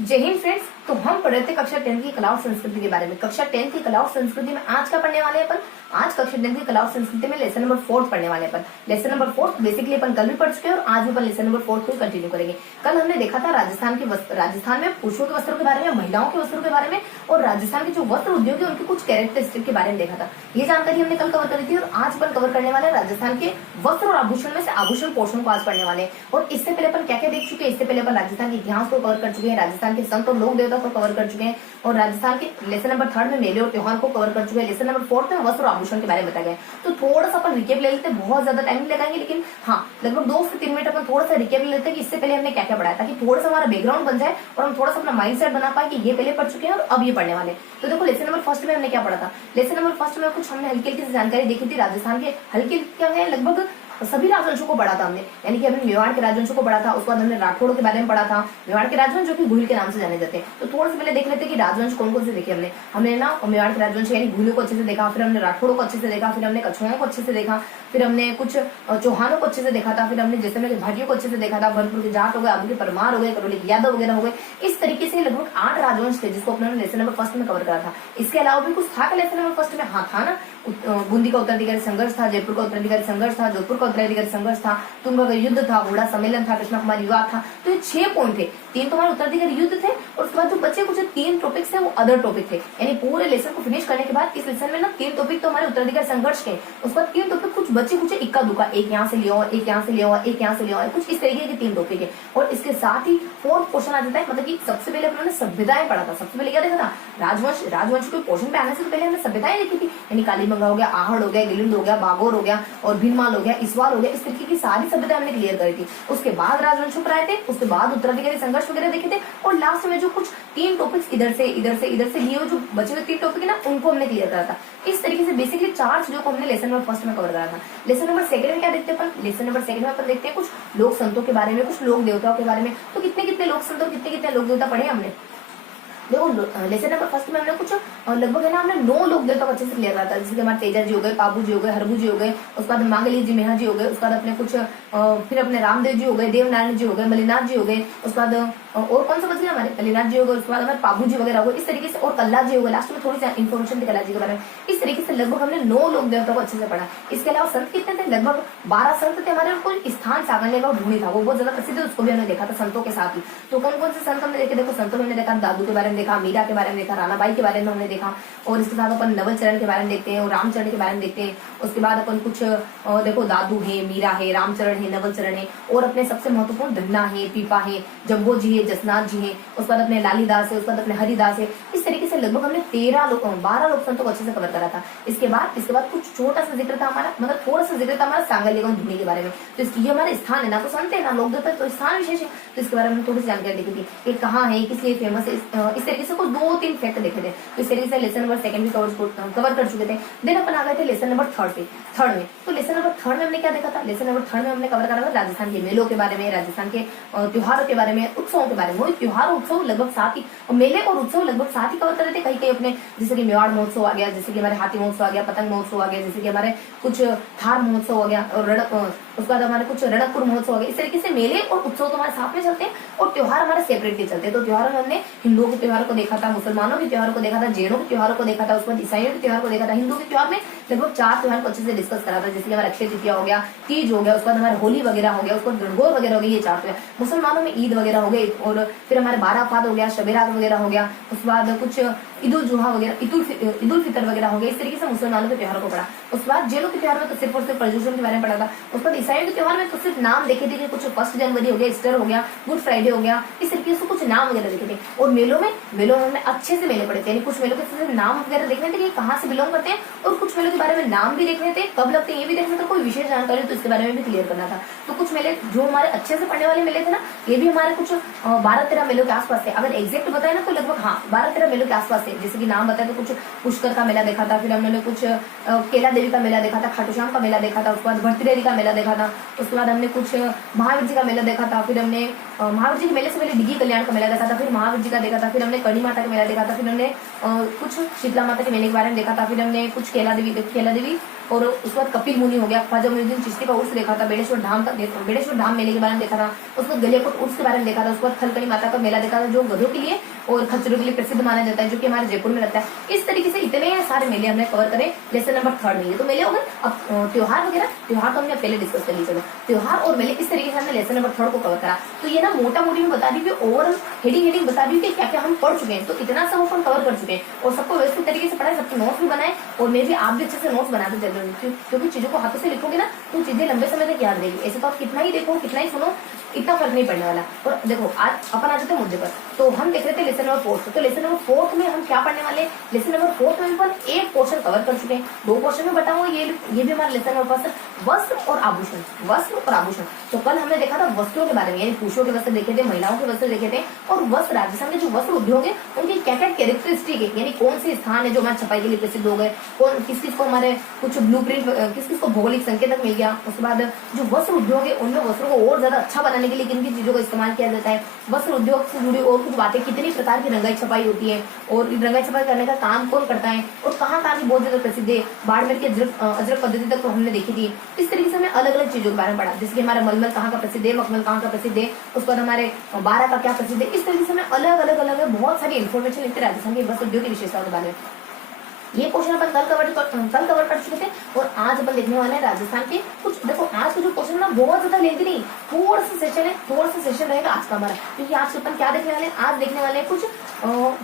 जय हिंद फ्रेंड्स। तो हम पढ़ रहे थे कक्षा 10 की कला और संस्कृति के बारे में। कक्षा 10 की कला और संस्कृति में आज क्या पढ़ने वाले हैं अपन? आज कक्षा 10 की कला और संस्कृति में लेसन नंबर 4 पढ़ने वाले हैं अपन। लेसन नंबर 4 बेसिकली अपन कल भी पढ़ चुके हैं और आज भी अपन लेसन नंबर 4 को कंटिन्यू करेंगे। कल हमने देखा था राजस्थान में पुरुषों के वस्त्रों के बारे में, महिलाओं के वस्त्रों के बारे में और राजस्थान के जो वस्त्र उद्योग है उनके कुछ कैरेक्टरिस्टिक के बारे में देखा था। ये जानकारी हमने कल कवर करी थी और आज अपन कवर करने वाले हैं राजस्थान के वस्त्र और आभूषण में से आभूषण पोर्शन को आज पढ़ने वाले हैं। और इससे पहले अपन क्या क्या देख चुके हैं? इससे पहले अपन राजस्थान के इतिहास को कवर कर चुके हैं, राजस्थान के संत और लोक देवता को कवर कर चुके हैं और राजस्थान के लेसन नंबर 3 में मेले और त्योहार को कवर कर चुके हैं। लेसन नंबर 4 में वस्त्र और आभूषण के बारे में बताया गया। तो थोड़ा सा अपन रिकेप ले लेते हैं, बहुत ज्यादा टाइम लगाएंगे लेकिन हाँ लगभग 2 से 3 मिनट अपन थोड़ा सा रिकेप ले लेते हैं कि इससे पहले हमने क्या क्या पढ़ाया, ताकि थोड़ा सा हमारा बैकग्राउंड बन जाए और हम थोड़ा सा अपना माइंडसेट बना पाए कि ये पहले पढ़ चुके हैं और अब ये पढ़ने वाले। तो देखो लेसन नंबर 1 में हमने क्या पढ़ा था? लेसन नंबर 1 में कुछ हमने हल्की हल्की जानकारी देखी थी राजस्थान के। हल्की क्या है, लगभग सभी राजवंशों को पढ़ा था हमने, यानी कि हमने मेवाड़ के राजवंशों को पढ़ा था। उसके बाद हमने राठौड़ों के बारे में पढ़ा था, मेवाड़ के राजवंश जो कि घुइल के नाम से जाने जाते हैं। तो थोड़ा सा पहले देख लेते हैं कि राजवंश कौन कौन से देखे हमने ना मेवाड़ के राजवंश यानी घुइलों को अच्छे से देखा, फिर हमने राठौड़ों को अच्छे से देखा, फिर हमने कछुओं को अच्छे से देखा, फिर हमने कुछ चौहानों को अच्छे से देखा था, फिर हमने जैसे में भाटियों को अच्छे से देखा था, भरतपुर के जाट हो गए, आबू के परमार हो गए, करौली के यादव वगैरह हो गए। इस तरीके से लगभग 8 राजवंश थे जिसको अपने लेसन नंबर 1 में कवर करा था। इसके अलावा भी कुछ था लेसन नंबर 1 में? हाँ था ना, बूंदी का उत्तराधिकारी संघर्ष था, जयपुर का उत्तराधिकारी संघर्ष था, जोधपुर का उत्तराधिकारी संघर्ष था, तुंगा का युद्ध था, घोड़ा सम्मेलन था, कृष्णा कुमार विवाद था। तो ये 6 पॉइंट थे। 3 तो हमारे उत्तराधिकारी युद्ध थे और उसके बाद जो बचे कुछ 3 टॉपिक्स थे वो अदर टॉपिक थे। यानी पूरे लेसन को फिनिश करने के बाद इस लेसन में ना 3 टॉपिक तो हमारे उत्तराधिकारी संघर्ष के, उसके बाद 3 टॉपिक कुछ बचे कुछ इक्का दुक्का, एक यहाँ से लिया, एक यहाँ से लिया, एक यहाँ से लिया, कुछ इस तरीके के 3 टॉपिक है। और इसके साथ ही 4th क्वेश्चन आ जाता है, मतलब कि सबसे पहले उन्होंने सभ्यताएं पढ़ा था। सबसे पहले क्या देखा था? राजवंश के पोर्शन पे आने से पहले हमने सभ्यताएं देखी थी, यानी कालीबंगा हो गया, आहड़ हो गया, गिलिंद हो गया, बागोर हो गया और भीनमाल हो गया, इसवाल हो गया। इस तरीके की सारी सभ्यता हमने क्लियर करी थी। उसके बाद राजवंशों पर आए थे, उसके बाद उत्तराधिकारी संघर्ष वगैरह देखे थे और लास्ट में जो कुछ 3 टॉपिक्स इधर से लिए हुए जो बचे हुए 3 टॉपिक है ना, उनको हमने क्लियर करा था। इस तरीके से बेसिकली 4 चीजों को हमने लेसन नंबर 1 में कवर करा था। लेसन नंबर 2 में क्या देखते हैं अपन? लेसन नंबर 2 में अपन देखते हैं कुछ लोक संतों के बारे में, कुछ लोक देवताओं के बारे में। तो कितने कितने लोक संत और कितने कितने लोक देवता पढ़े हमने? देखो लेसन नंबर 1 में हमने कुछ लगभग है ना, हमने 9 लोक देवता को अच्छे से क्लियर करा था। जैसे हमारे तेजा जी हो गए, काबू जी हो गए, हरबू जी हो गए, उसके बाद मांगली जी, मेहा जी हो गए, उसके बाद अपने कुछ फिर अपने रामदेव जी हो गए, देवनारायण जी हो गए, मलिनाथ जी हो गए, उसके बाद और कौन सा बच गया हमारे? मलिनाथ जी हो गए, उसके बाद हमारे पाबू जी वगैरह हो गए। इस तरीके से और कल्ला जी हो गए। लास्ट में थोड़ी सी इन्फॉर्मेशन थी कल्ला जी के बारे में। इस तरीके से लगभग हमने 9 लोक देवता को अच्छे से पढ़ा। इसके अलावा संत कितने थे? लगभग 12 संत थे हमारे। कोई स्थान सागरले का ढूंढी था, वो बहुत ज्यादा प्रसिद्ध है, उसको भी हमने देखा था संतों के साथ ही। तो कौन कौन से संत हमने देखे? देखो संतों में हमने देखा दादू के बारे में देखा, मीरा के बारे में देखा, रानाबाई के बारे में हमने देखा और इसके साथ अपन नवल चरण के बारे में देखते हैं और रामचरण के बारे में देखते हैं। उसके बाद अपन कुछ देखो दादू है, मीरा है, रामचरण है, नवल चरण है और अपने सबसे महत्वपूर्ण धन्ना है, पीपा है, जम्बो जी है, जसनाथ जी है, उसके बाद अपने लालीदास है, उसके बाद अपने हरिदास है। इस तरीके से लगभग हमने 12 लोक संतों को अच्छे से कवर करा था। इसके बाद कुछ छोटा सा जिक्र था हमारा, मतलब थोड़ा सा जिक्र था हमारा सांगले धुनी के बारे में। तो ये हमारे स्थान है ना, तो संत है ना, लोक देवता, तो स्थान विशेष है। तो इसके बारे में थोड़ी सी जानकारी देखी थी कि कहाँ है, किस लिए फेमस है। इस तरीके से कुछ 2-3 फैक्ट देखे थे। तो इस तरीके से लेसन नंबर 2 भी कवर कर चुके थे। देन अपन आ गए थे लेसन नंबर 3 में। तो लेसन नंबर 3 में हमने क्या देखा था? लेसन नंबर 3 में हमने कवर करा था राजस्थान के मेलों के बारे में, राजस्थान के त्योहारों के बारे में, उत्सवों के बारे में। त्योहार उत्सव लगभग साथ ही, मेले और उत्सव लगभग साथ ही कवर कर रहे थे। कहीं कहीं अपने जैसे कि मेवाड़ महोत्सव आ गया, जैसे कि हमारे हाथी महोत्सव आ गया, पतंग महोत्सव आ गया, जैसे कि हमारे कुछ थार महोत्सव हो गया और उसके बाद हमारे कुछ रणकपुर महोत्सव हो गया। इस तरीके से मेले और उत्सव तो हमारे साथ में चलते हैं और त्योहार हमारे सेपरेटली चलते हैं। तो त्योहारों में हमने हिंदुओं के त्योहार को देखा था, मुसलमानों के त्योहार को देखा था, जैनों के त्योहार को देखा था, उसके बाद ईसाइयों के त्योहार को देखा था। हिंदू के त्योहार में लगभग 4 त्योहार को अच्छे से डिस्कस करा था, जैसे कि हमारा अक्षय तृतीया हो गया, तीज हो गया, उसके बाद हमारे होली वगैरह हो गया, उसके बाद गणगौर वगैरह हो गई। ये 4 त्योहार। मुसलमानों में ईद वगैरह हो गई और फिर हमारे 12 अफ़ात हो गया, शबेरात वगैरह हो गया, उसके बाद कुछ ईद उल जुहा वगैरह, ईद उल फितर वगैरह हो गया। इस तरीके से मुसलमानों के त्योहारों को पढ़ा। उसके बाद जैनों के त्योहार में तो सिर्फ और सिर्फ पर्युषण के बारे में पढ़ा था। उसके बाद ईसाइयों के त्योहार में तो सिर्फ नाम देखे थे कि कुछ 1 जनवरी हो गया, ईस्टर हो गया, गुड फ्राइडे हो गया। इस तरीके से कुछ नाम वगैरह देखे थे। और मेलों में हमने अच्छे से मेले पढ़े थे, यानी कुछ मेलों के नाम वगैरह देखने थे कि कहाँ से बिलोंग करते हैं और कुछ मेलों के बारे में नाम भी देखने थे, कब लगते हैं ये भी देखना था, कोई विशेष जानकारी तो इसके बारे में भी क्लियर करना था। तो कुछ मेले जो हमारे अच्छे से पढ़ने वाले मेले थे ना, ये भी हमारे कुछ 12-13 मेलों के आसपास थे। अगर एग्जैक्ट बताए ना तो लगभग 12-13 मेलों के आसपास थे। जैसे कि नाम बताए तो कुछ पुष्कर का मेला देखा था, फिर हमने कुछ केला देवी का मेला देखा था, खाटू श्याम का मेला देखा था, उसके बाद भर्तृहरि का मेला देखा था, उसके बाद हमने कुछ महावीर जी का मेला देखा था, फिर हमने महावीर जी के मेले से पहले डिगी कल्याण का मेला देखा था, फिर महावीर जी का देखा था, फिर हमने कड़ी माता का मेला देखा था, फिर हमने कुछ शीतला माता के मेले के बारे में देखा था, फिर हमने कुछ केला देवी और उसके बाद कपिल मुनि हो गया, ख्वाजा मोइनुद्दीन चिश्ती का उर्स देखा था, बेड़ेश्वर धाम मेले के बारे में देखा था, उसके बाद गलियाकोट उर्स के बारे में देखा था, उसके बाद खलकड़ी माता का मेला देखा था जो गधों के लिए और खच्चरों के लिए प्रसिद्ध माना जाता है, जो कि हमारे जयपुर में रहता है। इस तरीके से इतने सारे मेले हमने कवर करे लेसन नंबर 3 में। ये तो मेले हो गए। अब त्योहार वगैरह, त्योहार तो हमने पहले डिस्कस कर लीजिए। त्योहार और मेले इस तरीके से हमने लेसन नंबर 3 को कवर करा। तो ये ना मोटा मोटी में बता दी कि ओवरऑल हेडिंग बता दी कि क्या क्या हम पढ़ चुके हैं, तो इतना सब अपन कवर कर चुके हैं और सबको व्यवस्थित तरीके से पढ़ाए, सबके नोट्स भी बनाए और मे भी आप भी अच्छे से नोट्स बनाते चल रहे, क्योंकि चीजों को हाथों से लिखोगे ना तो चीजें लंबे समय तक याद रहेगी। ऐसे तो आप कितना ही देखो कितना ही सुनो इतना फर्क नहीं पड़ने वाला। और देखो आज अपन आ जाते हैं मुद्दे पर। तो हम देख रहे थे लेसन नंबर 4। तो लेसन नंबर 4 में हम क्या पढ़ने वाले? लेसन नंबर 4 में अपन एक पोर्शन कवर कर चुके हैं, 2 पोर्शन में बताऊंगा। ये भी हमारा लेसन नंबर 5 वस्त्र और आभूषण। वस्त्र और आभूषण। तो कल हमने देखा था वस्त्रों के बारे में, यानी पुरुषों के वस्त्र देखे थे, महिलाओं के वस्त्र देखे थे। और वस्त्र राजस्थान के जो वस्त्र उद्योग है उनकी क्या क्या कैरेक्टरिस्टिक है, यानी कौन से स्थान है जो हमारे छपाई के लिए प्रसिद्ध हो गए, कौन किस किस को हमारे कुछ ब्लू प्रिंट, किस किस को भौगोलिक संकेतक मिल गया। उसके बाद जो वस्त्र उद्योग है उनमें वस्त्रों को और ज्यादा अच्छा बनाने के लिए किन किन चीजों का इस्तेमाल किया जाता है, वस्त्र उद्योग से जुड़ी और कुछ बातें, कितनी प्रकार की रंगाई छपाई होती है और रंगाई छपाई करने का काम कौन करता है और कहाँ की बहुत ज्यादा प्रसिद्ध है। बाड़मेर की अजरक पद्धति तक तो हमने देखी थी। इस तरीके से हमने अलग अलग चीजों के बारे में पढ़ा, जैसे कि हमारा मलमल कहाँ का प्रसिद्ध है, मखमल कहाँ का प्रसिद्ध है, उसके बाद हमारे बारह का क्या प्रसिद्ध है। इस तरीके से हमने अलग अलग बहुत सारी इन्फॉर्मेशन लेते राजस्थान के वस्त्र उद्योग की विशेषताओं के बारे में। ये क्वेश्चन अपन कल कवर कर चुके थे और आज अपन देखने वाले हैं राजस्थान के कुछ। देखो आज का जो क्वेश्चन ना बहुत ज्यादा लेंथी नहीं, थोड़ा सा सेशन है, थोड़ा सा सेशन रहेगा आज का हमारा, क्योंकि आज अपन क्या देखने वाले हैं? आज देखने वाले हैं कुछ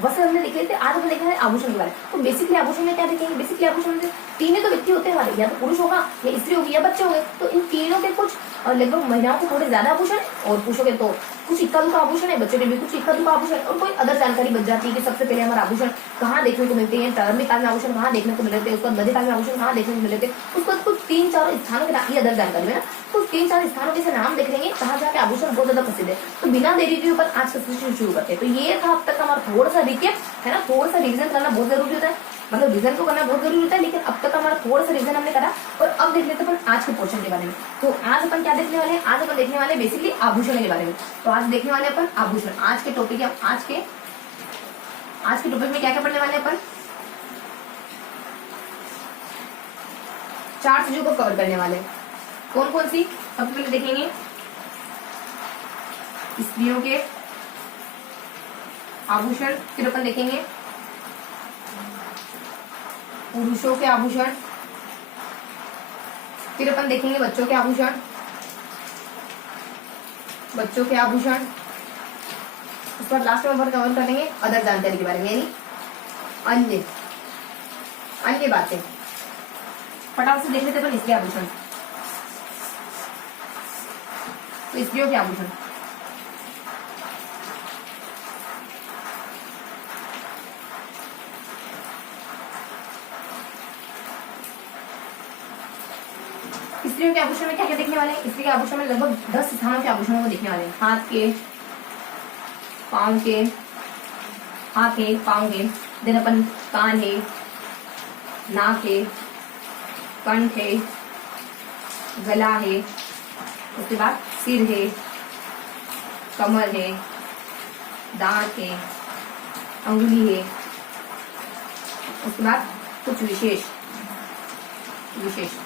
वस्त्र हमने देख लेते, आज अपन देखने वाले आभूषण के बारे में। तो बेसिकली आभूषण में क्या देखेंगे? बेसिकली आभूषण में 3 तो व्यक्ति होते हैं हमारे, या तो पुरुष होगा या स्त्री होगी या बच्चे होंगे। तो इन तीनों के कुछ लगभग महिलाओं के थोड़े ज्यादा आभूषण और पुरुषों के तो कुछ इक्का दुक्का आभूषण है, बच्चों के भी कुछ इक्का दुक्का आभूषण और कोई अदर जानकारी बच जाती है कि सबसे पहले हमारा आभूषण कहाँ देखने को मिलते हैं, प्रारंभिक काल में आभूषण कहाँ देखने को मिलते हैं, उसके बाद मध्यकाल में आभूषण कहाँ देखने को मिलते हैं, उसके बाद कुछ 3-4 स्थानों के ये अदर जानकारी है ना, कुछ 3-4 स्थानों के नाम देख लेंगे कहाँ जाके आभूषण बहुत ज्यादा प्रसिद्ध है। तो बिना देरी के ऊपर आज का सेशन शुरू करते हैं। तो ये था अब तक हमारा थोड़ा सा रिकेप है ना, थोड़ा सा रिविजन करना बहुत जरूरी होता है, मतलब रिविजन तो करना बहुत जरूरी होता है, लेकिन अब तक हमारा थोड़ा सा रिविजन हमने करा। और अब देख लेते हैं आज के पोर्शन के बारे में। तो आज अपन क्या देखने वाले हैं? आज अपन देखने वाले बेसिकली आभूषण के बारे में। तो आज देखने वाले अपन आभूषण। आज के टॉपिक है, आज के टॉपिक में क्या क्या पढ़ने वाले हैं अपन? 4 चीजों को कवर करने वाले। कौन कौन सी? सबसे पहले देखेंगे स्त्रियों के आभूषण, फिर अपन देखेंगे पुरुषों के आभूषण, फिर अपन देखेंगे बच्चों के आभूषण, उस पर लास्ट में अपन कवर करेंगे अदर जानकारी के बारे में, यानी अन्य बातें। फटाफट से देख लेते अपन स्त्री आभूषण। तो स्त्रियों के आभूषण, स्त्रियों के आभूषण में क्या क्या देखने वाले हैं? स्त्री के आभूषण में लगभग 10 स्थानों के आभूषणों को देखने वाले हैं। हाथ के, पाँव के, देन अपन कान है, नाक है, कंठ है, गला है, उसके बाद सिर है, कमर है, दांत है, अंगुली है, उसके बाद कुछ विशेष।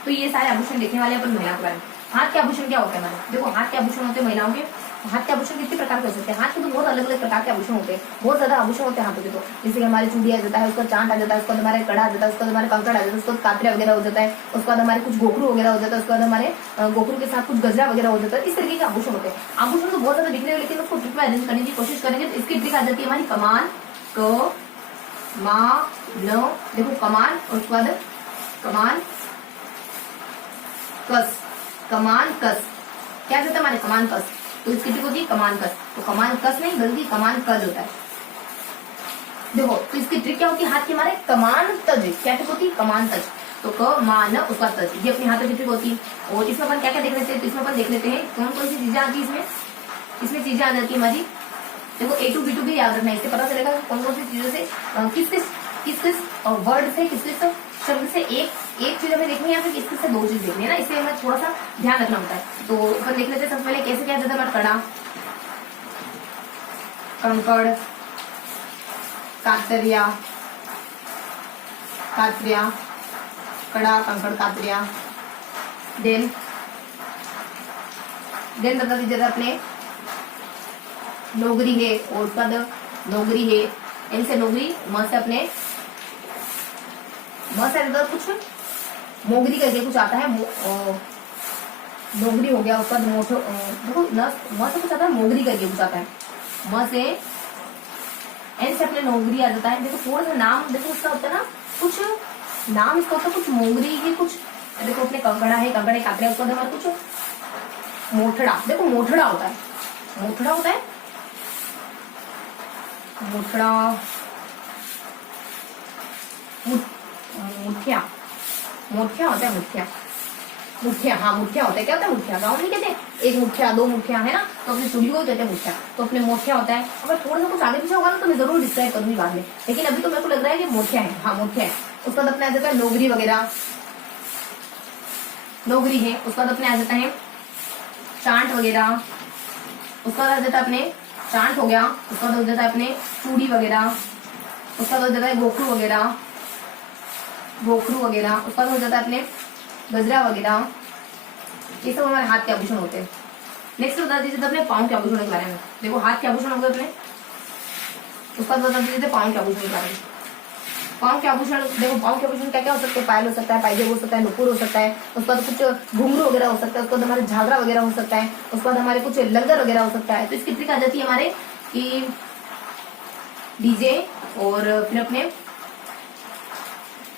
तो ये सारे आभूषण देखने वाले अपन महिलाओं के बारे में। हाथ के आभूषण क्या होते हैं हमारे? देखो हाथ के आभूषण होते हैं महिलाओं के। हाथ के आभूषण कितने प्रकार के हो सकते हैं? हाथ के तो बहुत अलग अलग प्रकार के आभूषण होते हैं, बहुत ज्यादा आभूषण होते हैं हाथों के। तो जैसे कि हमारे चूड़ी आ जाता है, उसका चांद आ जाता है, उसका हमारे कड़ा आ जाता है, उसका हमारे कंकड़ आ जाता है, उसका कातरा वगैरह हो जाता है, उसके बाद हमारे कुछ गोखरू वगैरह हो जाता है, उसके बाद हमारे गोखरू के साथ कुछ गजरा वगैरह हो जाता है। इस तरीके के आभूषण होते हैं। आभूषण तो बहुत ज्यादा दिख रहे हैं, लेकिन उसको ट्रिक में अरेंज करने की कोशिश करेंगे तो इसकी ट्रिक आ जाती है हमारी कमान, क, मा, न। देखो कमान और उसके बाद कमान कस, क्या होता है हमारे कमान कस। तो इसकी ट्रिक होती है कमान कस। तो कमान कस नहीं बल्कि कमान कज होता है। देखो तो इसकी ट्रिक क्या होती है? हाथ की हमारे कमान तज, क्या ट्रिक होती है? कमान तज। तो क मान उसका तज, ये अपने हाथों की ट्रिक होती है। और इसमें अपन क्या क्या देख लेते हैं? तो इसमें अपन देख लेते हैं कौन कौन सी चीजें आती है इसमें चीजें आ जाती है हमारी। देखो A2 B2 भी याद रखना है, इससे पता चलेगा कौन कौन सी चीजों से किस किस वर्ड से, किस किस शब्द से एक चीज हमें देखनी है या फिर किस किस से 2 चीज देखनी है ना, इससे हमें थोड़ा सा ध्यान रखना होता है। तो अपन देख लेते हैं सबसे पहले कैसे क्या जाता है हमारा कड़ा, कंकड़, कातरिया, कातरिया, कड़ा, कंकड़, कातरिया। देन बता दीजिए अपने नोगरी है, और उसका नोगरी है, इनसे नोगरी, म से अपने म से कुछ मोगरी करके कुछ आता है, नोगरी हो गया। उसका मोटो देखो म से कुछ आता है, मोगरी करके कुछ आता है, म से एन से अपने नोगरी आ जाता है। देखो थोड़ा सा नाम देखो उसका होता है ना, कुछ नाम इसका होता है कुछ मोगरी है कुछ। देखो अपने कंकड़ा है, कंकड़े कातरे, उसका हमारा कुछ मोठड़ा, देखो मोठड़ा होता है, मोठड़ा होता है, मोठड़ा, मुठिया, मुठिया होता है, मुठिया, मुठिया, हाँ मुठिया होता है। क्या होता है मुठिया? गाँव में कहते हैं एक मुठिया, दो मुठिया, है ना, तो अपनी चूड़ी को कहते हैं मुठिया। तो अपने मोठिया होता है। अगर थोड़ा सा कुछ आगे पीछे होगा ना तो मैं जरूर डिस्क्राइब करूंगी बाद में, लेकिन अभी तो मेरे को लग रहा है कि मोठिया है। हाँ मोठिया है। उसका अपने आ जाता है नोगरी वगैरह, नोगरी है। उसका अपने आ जाता है चांट वगैरह, उसका आ जाता है अपने चांट हो गया। उसका हो जाता है अपने चूड़ी वगैरह, उसका हो जाता है गोखरू वगैरह, गोखरू वगैरह। उसका हो जाता है अपने गजरा वगैरह। ये सब हमारे हाथ के आभूषण होते हैं। नेक्स्ट बता दीजिए अपने पाँव के आभूषण के बारे में। देखो हाथ के आभूषण हो गए अपने, उसका बता दीजिए पाँव के आभूषण के बारे में। पाँव के आभूषण, देखो पाँव के आभूषण क्या क्या हो सकते हैं? पायल हो सकता है, पायजेब हो सकता है, नुपुर हो सकता है, उसके बाद कुछ घुंघरू वगैरह हो सकता है, उसके बाद हमारे झागरा वगैरह हो सकता है, उसके बाद हमारे कुछ लंगर वगैरह हो सकता है। तो इसकी ट्रिक आ जाती है हमारे कि डीजे, और फिर अपने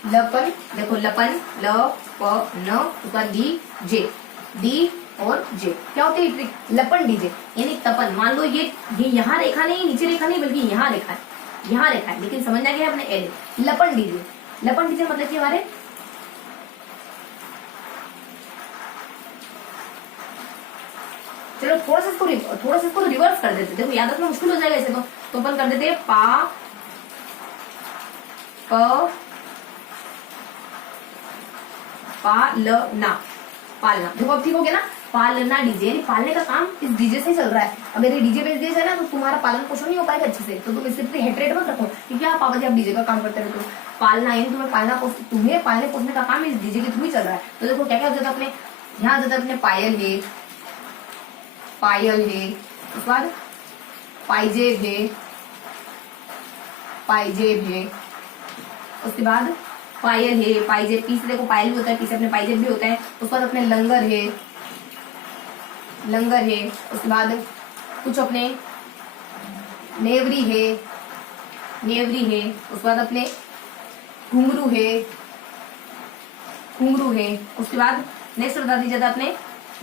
लपन, देखो लपन, ल प न, उसका डी जे, डी और जे। क्या होती है ट्रिक? लपन डीजे यानी तपन। मान लो ये यहाँ रेखा नहीं, नीचे रेखा नहीं, बल्कि यहाँ रेखा है, यहाँ रेखा है, लेकिन समझना क्या है अपने एल, लपन डीजे। लपन डीजे मतलब कि हमारे चलो थोड़ा सा इसको रिवर्स कर देते। देखो याद रखना मुश्किल हो जाएगा ऐसे तो अपन कर देते पा प पालना, पालना। देखो अब ठीक हो गया ना, पालना डीजे, यानी पालने का काम इस डीजे से चल रहा है। अगर ये डीजे बेच दिया जाए ना तो तुम्हारा पालन पोषण नहीं हो पाएगा अच्छे से। तो तुम इससे हेट्रेट मत रखो कि क्या पापा जी आप डीजे का काम करते रहते हो। पालना यानी तुम्हें पालने पोषने का काम इस डीजे के थ्रू ही चल रहा है। तो देखो क्या क्या हो जाता है अपने, यहाँ जाता है अपने पायल है, पायल है, उसके बाद पाइजेब है, पाइजेब है, उसके बाद पायल है, पाइजेब, पीछे देखो पायल भी होता है, पीछे अपने पाइजेब भी होता है। उसके बाद अपने लंगर है, लंगर है, उसके बाद कुछ अपने नेवरी है, नेवरी है, उसके बाद अपने घुंघरू है, घुंघरू है। उसके बाद नेक्स्ट बता दीजिए अपने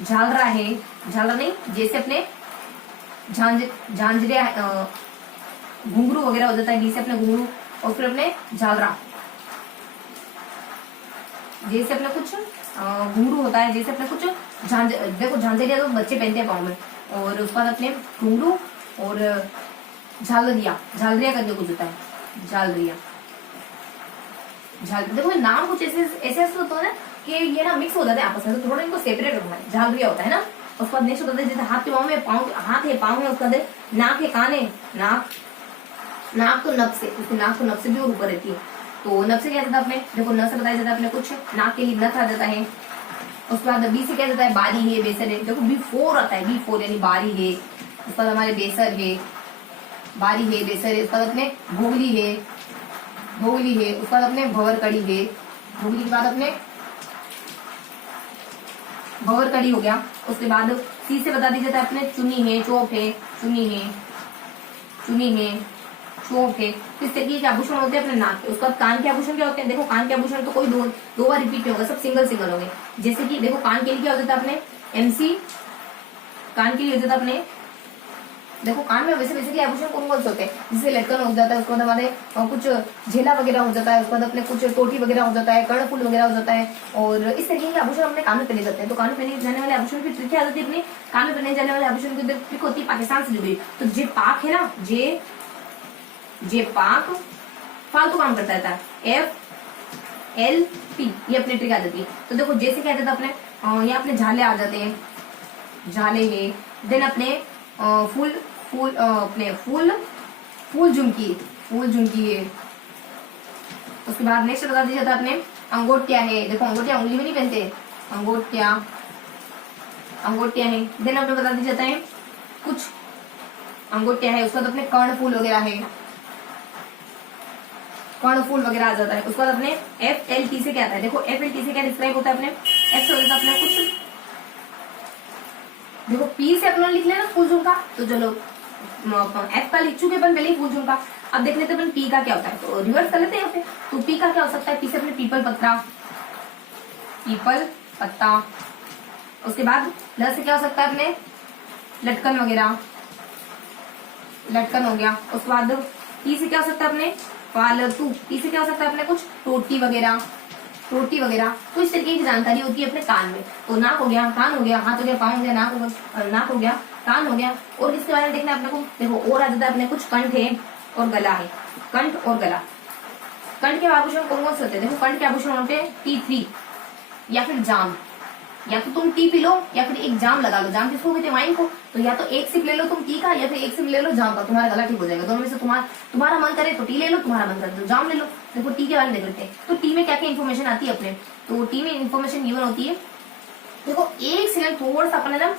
झालरा है, झालरा नहीं जैसे अपने झांझरिया, घुंघरू वगैरह हो जाता है, डी से अपने घुंघरू, और फिर अपने झालरा, जैसे अपने कुछ घुंघरू होता है, जैसे अपने कुछ देखो झांझरिया तो बच्चे पहनते हैं पाँव में, और उसके बाद अपने घुंघरू और झालरिया, झालरिया करके कुछ होता है, झालरिया, देखो नाम कुछ ऐसे होता है कि ये ना मिक्स हो जाते हैं आपस में, तो थोड़ा इनको सेपरेट रखना है। झालरिया होता है ना। उसके बाद नेक्स्ट होता है जैसे हाथ के पाँव में, हाथ है, पाँव है, उसके बाद नाक है, कान है, नाक तो नक से, उसकी नाक तो नक से भी ऊपर रहती है। तो नक से क्या जाता है अपने, देखो नक से बताया जाता है अपने कुछ नाक के लिए नथ आ जाता है। उसके बाद बी से क्या जाता है, बारी है, बेसर है। देखो B4 आता है, B4 यानी बारी है। उसके बाद हमारे बेसर है, बारी है, बेसर है। उसके बाद अपने भोगली है, भोगली है। उसके बाद अपने भवर कड़ी है, भोगली के बाद अपने भवर कड़ी हो गया। उसके बाद सी से बता दीजिए अपने चुनी है, चौक है, चुनी है, चुनी है, चौक है। किस तरीके के आभूषण होते हैं अपने नाक के। उसके बाद कान के आभूषण क्या होते हैं, देखो कान के आभूषण तो कोई दो बार रिपीट नहीं होगा, सब सिंगल सिंगल होंगे। जैसे कि देखो कान के लिए क्या हो जाता है अपने MC, कान के लिए हो जाता है अपने, देखो कान में वैसे बेसिकली आभूषण कौन से होते हैं, जैसे लटकन हो जाता है, उसके बाद हमारे कुछ झेला वगैरह हो जाता है, उसके बाद अपने कुछ टोटी वगैरह हो जाता है, कर्णफूल वगैरह हो जाता है, और इस तरीके के आभूषण अपने कान में पहने जाते हैं। तो कान में पहने जाने वाले आभूषण की ट्रिक क्या होती है अपने, कान में पहने जाने वाले आभूषण की ट्रिक होती है पाकिस्तान से जुड़ी। तो जे पाक है ना, जे पाक फालतू काम करता रहता है, FLP, ये अपनी ट्रिक आ जाती है। तो देखो जैसे क्या जाता है अपने यहाँ अपने झाले आ जाते हैं, झाले है। देन अपने फूल अपने फूल फूल झुमकी, फूल झुमकी है। उसके बाद नेक्स्ट बता दीजिए था आपने अंगोटिया है। देखो अंगोटिया उंगली में नहीं पहनते, अंगोटिया, अंगोटिया है। देन आपने बता दीजिए जाता है कुछ अंगोटिया है। उसके बाद अपने कर्णफूल वगैरह है, कर्णफूल वगैरह आ जाता है। उसके बाद अपने FLT से क्या आता है, देखो FLT से क्या डिस्क्राइब होता है अपने F से होता है अपने कुछ, देखो P से अपना लिख लेना फूल झुमका, तो चलो F का लिख चुके अपन पहले ही फूल झुमका। अब देख लेते अपन P का क्या होता है, तो रिवर्स कर लेते हैं यहाँ पे। तो P का क्या हो सकता है, P से अपने पीपल पत्ता, पीपल पत्ता। उसके बाद ल से क्या हो सकता है अपने लटकन वगैरह, लटकन हो गया। उसके बाद टी से क्या हो सकता है अपने फालतू, टी से क्या हो सकता है अपने कुछ टोटी वगैरह, टोटी वगैरह। तो इस तरीके की जानकारी होती है अपने कान में। तो नाक हो गया, कान हो गया, हाथ हो गया, पाँव हो गया, नाक हो गया, कान हो गया। और किसके बारे में देखना है अपने को, देखो और आ जाता है अपने कुछ कंठ है और गला है, कंठ और गला। कंठ के आभूषण कौन कौन से होते हैं, देखो कंठ के आभूषण होते हैं T3 या फिर जाम, या तो तुम टी पी लो या फिर एक जाम लगा लो। जाम किसको कहते हैं, वाइन को। तो या तो एक सिप ले लो तुम टी का, या फिर एक सिप ले लो जाम का, तुम्हारा गला ठीक हो जाएगा। दोनों में से तुम्हारा मन करे तो टी ले लो, तुम्हारा मन करे तो जाम ले लो। देखो टी के बारे में देख लेते हैं। तो टी में क्या क्या इन्फॉर्मेशन आती है अपने, तो टी में इन्फॉर्मेशन गिवन होती है। देखो एक सेकंड थोड़ा सा अपने ना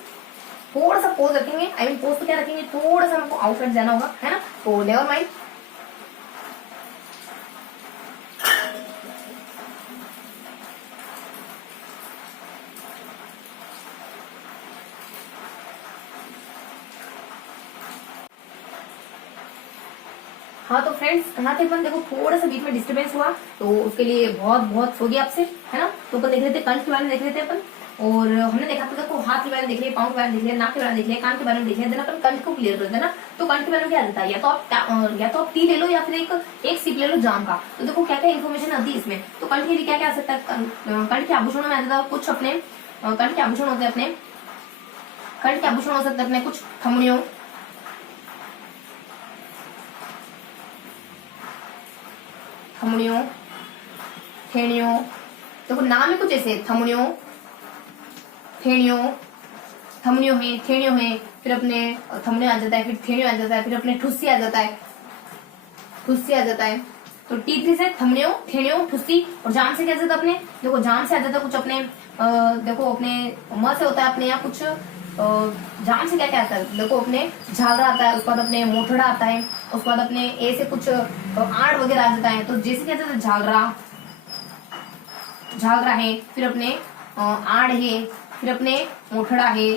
थोड़ा सा पोज रखेंगे, आई मीन पोज तो क्या रखेंगे, थोड़ा सा हमको आउटसाइड जाना होगा, है ना। तो नेवर माइंड। हाँ तो फ्रेंड्स यहाँ पे अपन देखो थोड़ा सा बीच में डिस्टर्बेंस हुआ, तो उसके लिए बहुत बहुत सॉरी आपसे, है ना। तो अपन देख लेते कंठ के बारे में देख लेते अपन। और हमने देखा था देखो हाथ के बारे में देख लिया, पाँव के बारे में देख लिया, नाक के बारे में देख लिया, कान के बारे में देख लिया। देन अपन कंठ को क्लियर कर देते ना। तो कंठ के बारे में क्या आता है, या तो आप टी ले लो या फिर एक सिप ले लो जाम का। तो देखो क्या क्या इन्फॉर्मेशन आती है इसमें। तो कंठ के लिए क्या क्या आ सकता है, कंठ के आभूषणों में आ जाता है कुछ अपने कंठ के आभूषण होते हैं अपने, कंठ के आभूषण हो सकते हैं अपने कुछ थमड़ियों, थमड़ियों, थेड़ियों। देखो नाम है कुछ ऐसे, थमड़ियों, थेड़ियों, थमड़ियों है, थेड़ियों है, फिर अपने थमड़ियों आ जाता है, फिर थेड़ियों आ जाता है, फिर अपने ठुस्सी आ जाता है, ठुस्सी आ जाता है। तो T3 से थमड़ियों, थेड़ियों, ठुस्सी। और जाम से क्या जाता है अपने, देखो जाम से आ जाता है कुछ अपने देखो अपने म से होता है अपने यहाँ कुछ जाम से क्या क्या आता है, देखो अपने झालरा आता है, उसके बाद अपने मोठड़ा आता है, उसके बाद अपने ए से कुछ आड़ वगैरह आ जाता है। तो जैसे क्या जाता है झालरा, झालरा है, फिर अपने आड़ है, फिर अपने मोठड़ा है,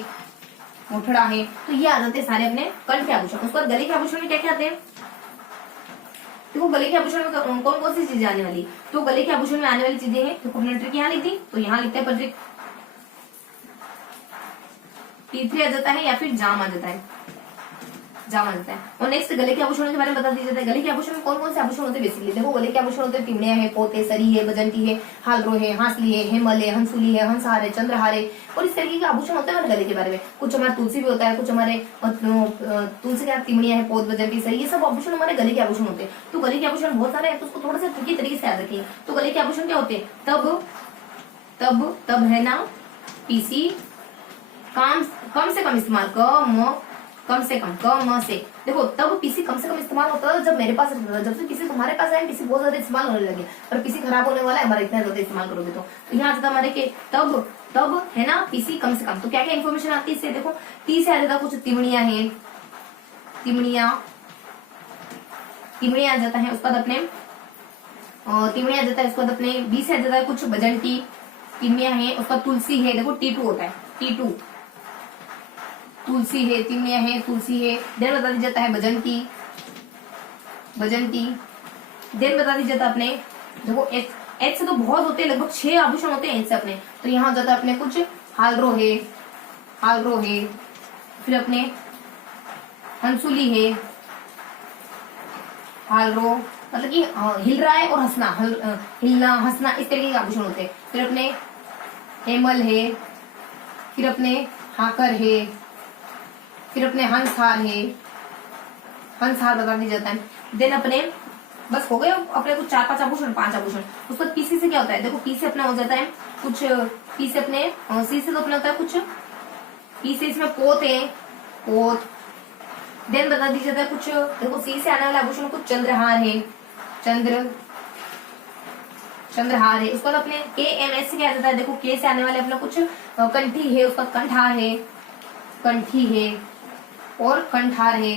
मोठड़ा है। तो ये आ जाते हैं सारे अपने कंठ के आभूषण। उसके बाद गले के आभूषण में क्या क्या आते हैं, देखो गले के आभूषण में कौन कौन सी चीजें आने वाली। तो गले के आभूषण में आने वाली चीजें हैं, तो हमने ट्रिक यहाँ लिख दी, तो यहाँ लिखते हैं पर T3 आ जाता है या फिर जाम आ जाता है, जाम आ जाता है। और नेक्स्ट गले के आभूषणों के बारे में बता दीजिए। गले के आभूषण में कौन कौन से आभूषण होते हैं बेसिकली, देखो गले के आभूषण होते हैं टिमड़िया है, पोते, सरी है, बजंती है, हालरो है, हांसली है, हेमल है, हंसुली है, हंसहार है, चंद्रहार है। और इस तरीके के आभूषण होते हैं हमारे गले के बारे में। कुछ हमारे तुलसी भी होता है, कुछ हमारे तुलसी के तिमड़िया है, पोत, बजंती, सरी, ये सब आभूषण हमारे गले के आभूषण होते हैं। तो गले के आभूषण बहुत सारे हैं, तो उसको थोड़ा सा ट्रिकी तरीके से याद रखिए। तो गले के आभूषण क्या होते हैं, तब तब तब है ना पीसी, कम से कम इस्तेमाल, कम से कम से। देखो तब पीसी कम से कम इस्तेमाल होता है जब मेरे पास रहता था। जब से पीसी तुम्हारे पास है, पीसी बहुत ज्यादा इस्तेमाल होने लगे, पर पीसी खराब होने वाला है हमारा, इतना ज्यादा इस्तेमाल करोगे तो यहाँ आता हमारे के तब है ना पीसी कम से कम। तो क्या क्या इन्फॉर्मेशन आती है इससे, देखो टी से आ जाता कुछ तिमड़िया है, तिमड़िया आ जाता है। उसके बाद अपने तिमड़िया आ जाता है। उसके बाद अपने बी से आ जाता है कुछ बजंती, तिमड़िया है। उसका तुलसी है, देखो T2 होता है, T2 तुलसी है, तिमड़िया है, तुलसी है। देन बता दिया जाता है बजंती, बजंती। देन बता दिया जाता है अपने, देखो एच से तो बहुत होते हैं, लगभग 6 आभूषण होते हैं एच से अपने। तो यहाँ हो जाता है अपने कुछ हालरो है, हालरो है, फिर अपने हंसुली है, हालरो मतलब कि हिल रहा है और हंसना, हिलना हंसना, इस तरीके के आभूषण होते हैं। फिर अपने हेमल है, फिर अपने हाकर है, फिर अपने हंसहार है, हंसहार बता दिया जाता है। देन अपने बस हो गए अपने कुछ 4-5 आभूषण, 5 आभूषण। उसके बाद पीसी से क्या होता है, देखो पी से अपना हो जाता है कुछ, पी से अपने सी से तो अपना होता है कुछ, पी से इसमें पोत है, पोत, देन बता दीजिए कुछ, देखो सी से आने वाला आभूषण कुछ चंद्रहार है, चंद्रहार है। उसके बाद अपने के एम एस से क्या आ जाता है, देखो के से आने वाले अपना कुछ कंठी है, उसका कंठार है, कंठी है और कंठार है।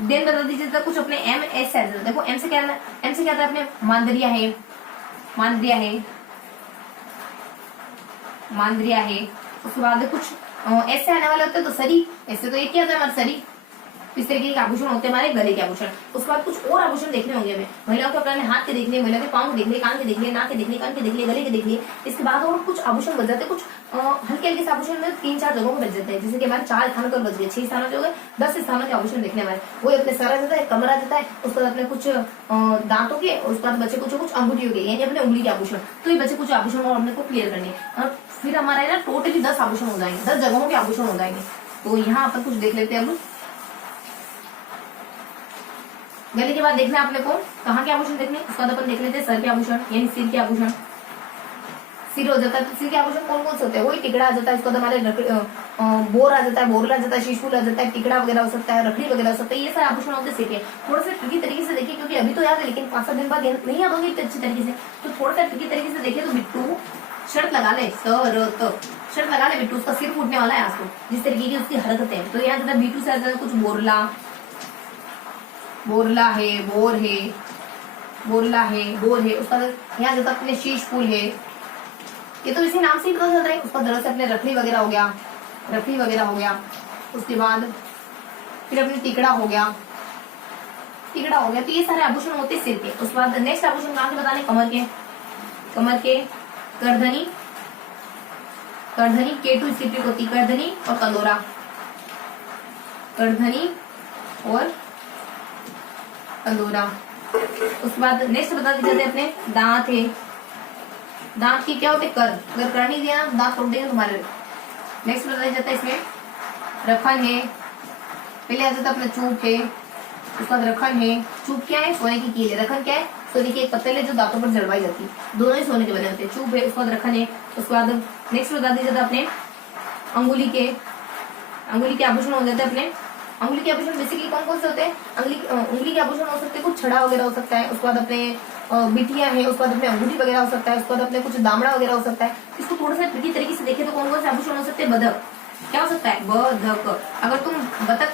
देन बता दीजिए कुछ अपने एम एस से आ जाता है, देखो एम से क्या आता है अपने मांदरिया है, मांदरिया है, मांदरिया है। उसके बाद कुछ ऐसे आने वाले होते हैं तो सरी, ऐसे तो एक ही आता है हमारा सरी। इस तरीके के आभूषण होते हैं हमारे गले के आभूषण। उसके बाद कुछ और आभूषण देखने होंगे हमें, महिलाओं के अपने हाथ के देख लिए, महिला के पाँव के देख लिए, कान के देख लिए, नाक के देख लिए, कान के देख लिए, गले के देख लिए। इसके बाद और कुछ आभूषण बच जाते हैं, कुछ हल्के हल्के आभूषण में 3-4 जगहों पर बच जाते हैं, जैसे कि हमारे 4 स्थानों पर बच गए, 6 स्थानों के हो गए, 10 स्थानों के आभूषण देखने हमारे। वो अपने सर आ जाता है, कमर आ जाता है, उसके बाद अपने कुछ दांतों के, उसके बाद बचे कुछ अंगूठियों के, यानी अपने उंगली के आभूषण। तो ये बचे कुछ आभूषण और हमने को क्लियर करने, और फिर हमारा ना टोटली 10 आभूषण हो जाएंगे, 10 जगहों के आभूषण हो जाएंगे। तो यहाँ अपन कुछ देख लेते हैं। अब गले के बाद देखना है अपने को कहाँ के आभूषण देखने, उसके बाद अपन देख लेते हैं सर के आभूषण, यानी सिर के आभूषण। सिर हो जाता है तो सिर के आभूषण कौन कौन से होते हैं, वही टिकड़ा आ जाता है, उसके बाद हमारे बोर आ जाता है, बोरला आ जाता है, शीशूल आ जाता है, टिकड़ा वगैरह हो सकता है, रखड़ी वगैरह हो सकता है। ये सारे आभूषण होते हैं सिर के। थोड़ा सा ट्रिकी तरीके से देखिए, क्योंकि अभी तो याद है लेकिन 5-7 दिन बाद नहीं याद होगी अच्छी तरीके से, तो थोड़ा सा ट्रिकी तरीके से देखिए। तो बिट्टू शर्ट लगा ले, शर्ट लगा ले बिट्टू, उसका सिर फूटने वाला है आज तो, जिस तरीके की उसकी हरकतें हैं। तो यहाँ जाता है बीटू से आ जाता है कुछ बोरला, बोरला है, बोर है, बोरला है, बोर है। उसका यहाँ जाता अपने शीश फूल है, ये तो इसी नाम से ही पता चल रहा है। उसका दरअसल अपने रखड़ी वगैरह हो गया, रखड़ी वगैरह हो गया। उसके बाद फिर अपने टिकड़ा हो गया, टिकड़ा हो गया। तो ये सारे आभूषण होते हैं सिर के। उसके बाद नेक्स्ट आभूषण कहाँ के बताने, कमर के, कमर के करधनी, करधनी केटू इसकी ट्रिक होती, करधनी और कंदोरा, करधनी और कंदोरा। उसके बाद नेक्स्ट बता दीजिए अपने दांत है, दांत की क्या होते कर, अगर कर नहीं दिया दांत टूट देंगे तुम्हारे। नेक्स्ट बताया जाता है इसमें रखन है, पहले आ जाता है अपना चूप है, उसके बाद रखन है। चूप क्या है, सोने की कील है। रखन क्या है, सोने की एक पत्तल है जो दांतों पर जड़वाई जाती है, दोनों ही सोने के बने होते हैं। चूप है, उसके बाद रखन है। उसके बाद नेक्स्ट बता दीजिए अपने अंगुली के, अंगुली के आभूषण हो जाते हैं अपने। अंगुली के आभूषण बेसिकली कौन कौन से होते हैं, उंगली के आभूषण हो सकते हैं, कुछ छड़ा वगैरह हो सकता है। उसके बाद अपने बिटिया है, उसके बाद अपने अंगूठी वगैरह हो सकता है, उसके बाद अपने कुछ दामड़ा वगैरह हो सकता है। इसको थोड़ा सा ट्रिकी तरीके से देखें तो कौन कौन से आभूषण हो सकते हैं, बदक, क्या हो सकता है, बदक। अगर तुम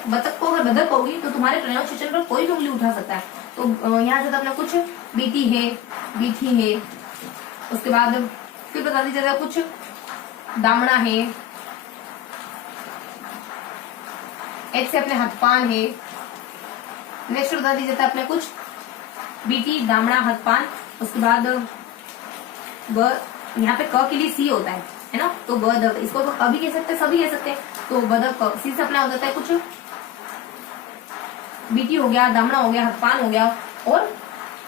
बतख को अगर बदक कहोगी तो तुम्हारे प्रोनाउंसिएशन पर कोई भी उंगली उठा सकता है। तो यहाँ से अपना कुछ बीटी है, बीठी है। उसके बाद फिर बता दीजिएगा कुछ दामड़ा है, एक से अपने हथपान है। नेक्स्ट बता दीजिए अपने कुछ बीटी, दामड़ा, हथपान। उसके बाद यहाँ पे क के लिए सी होता है ना, तो बदक, इसको तो अभी कह सकते हैं, सभी कह सकते हैं। तो बदक सी से अपना हो जाता है कुछ बीटी हो गया, दामड़ा हो गया, हथपान हो गया और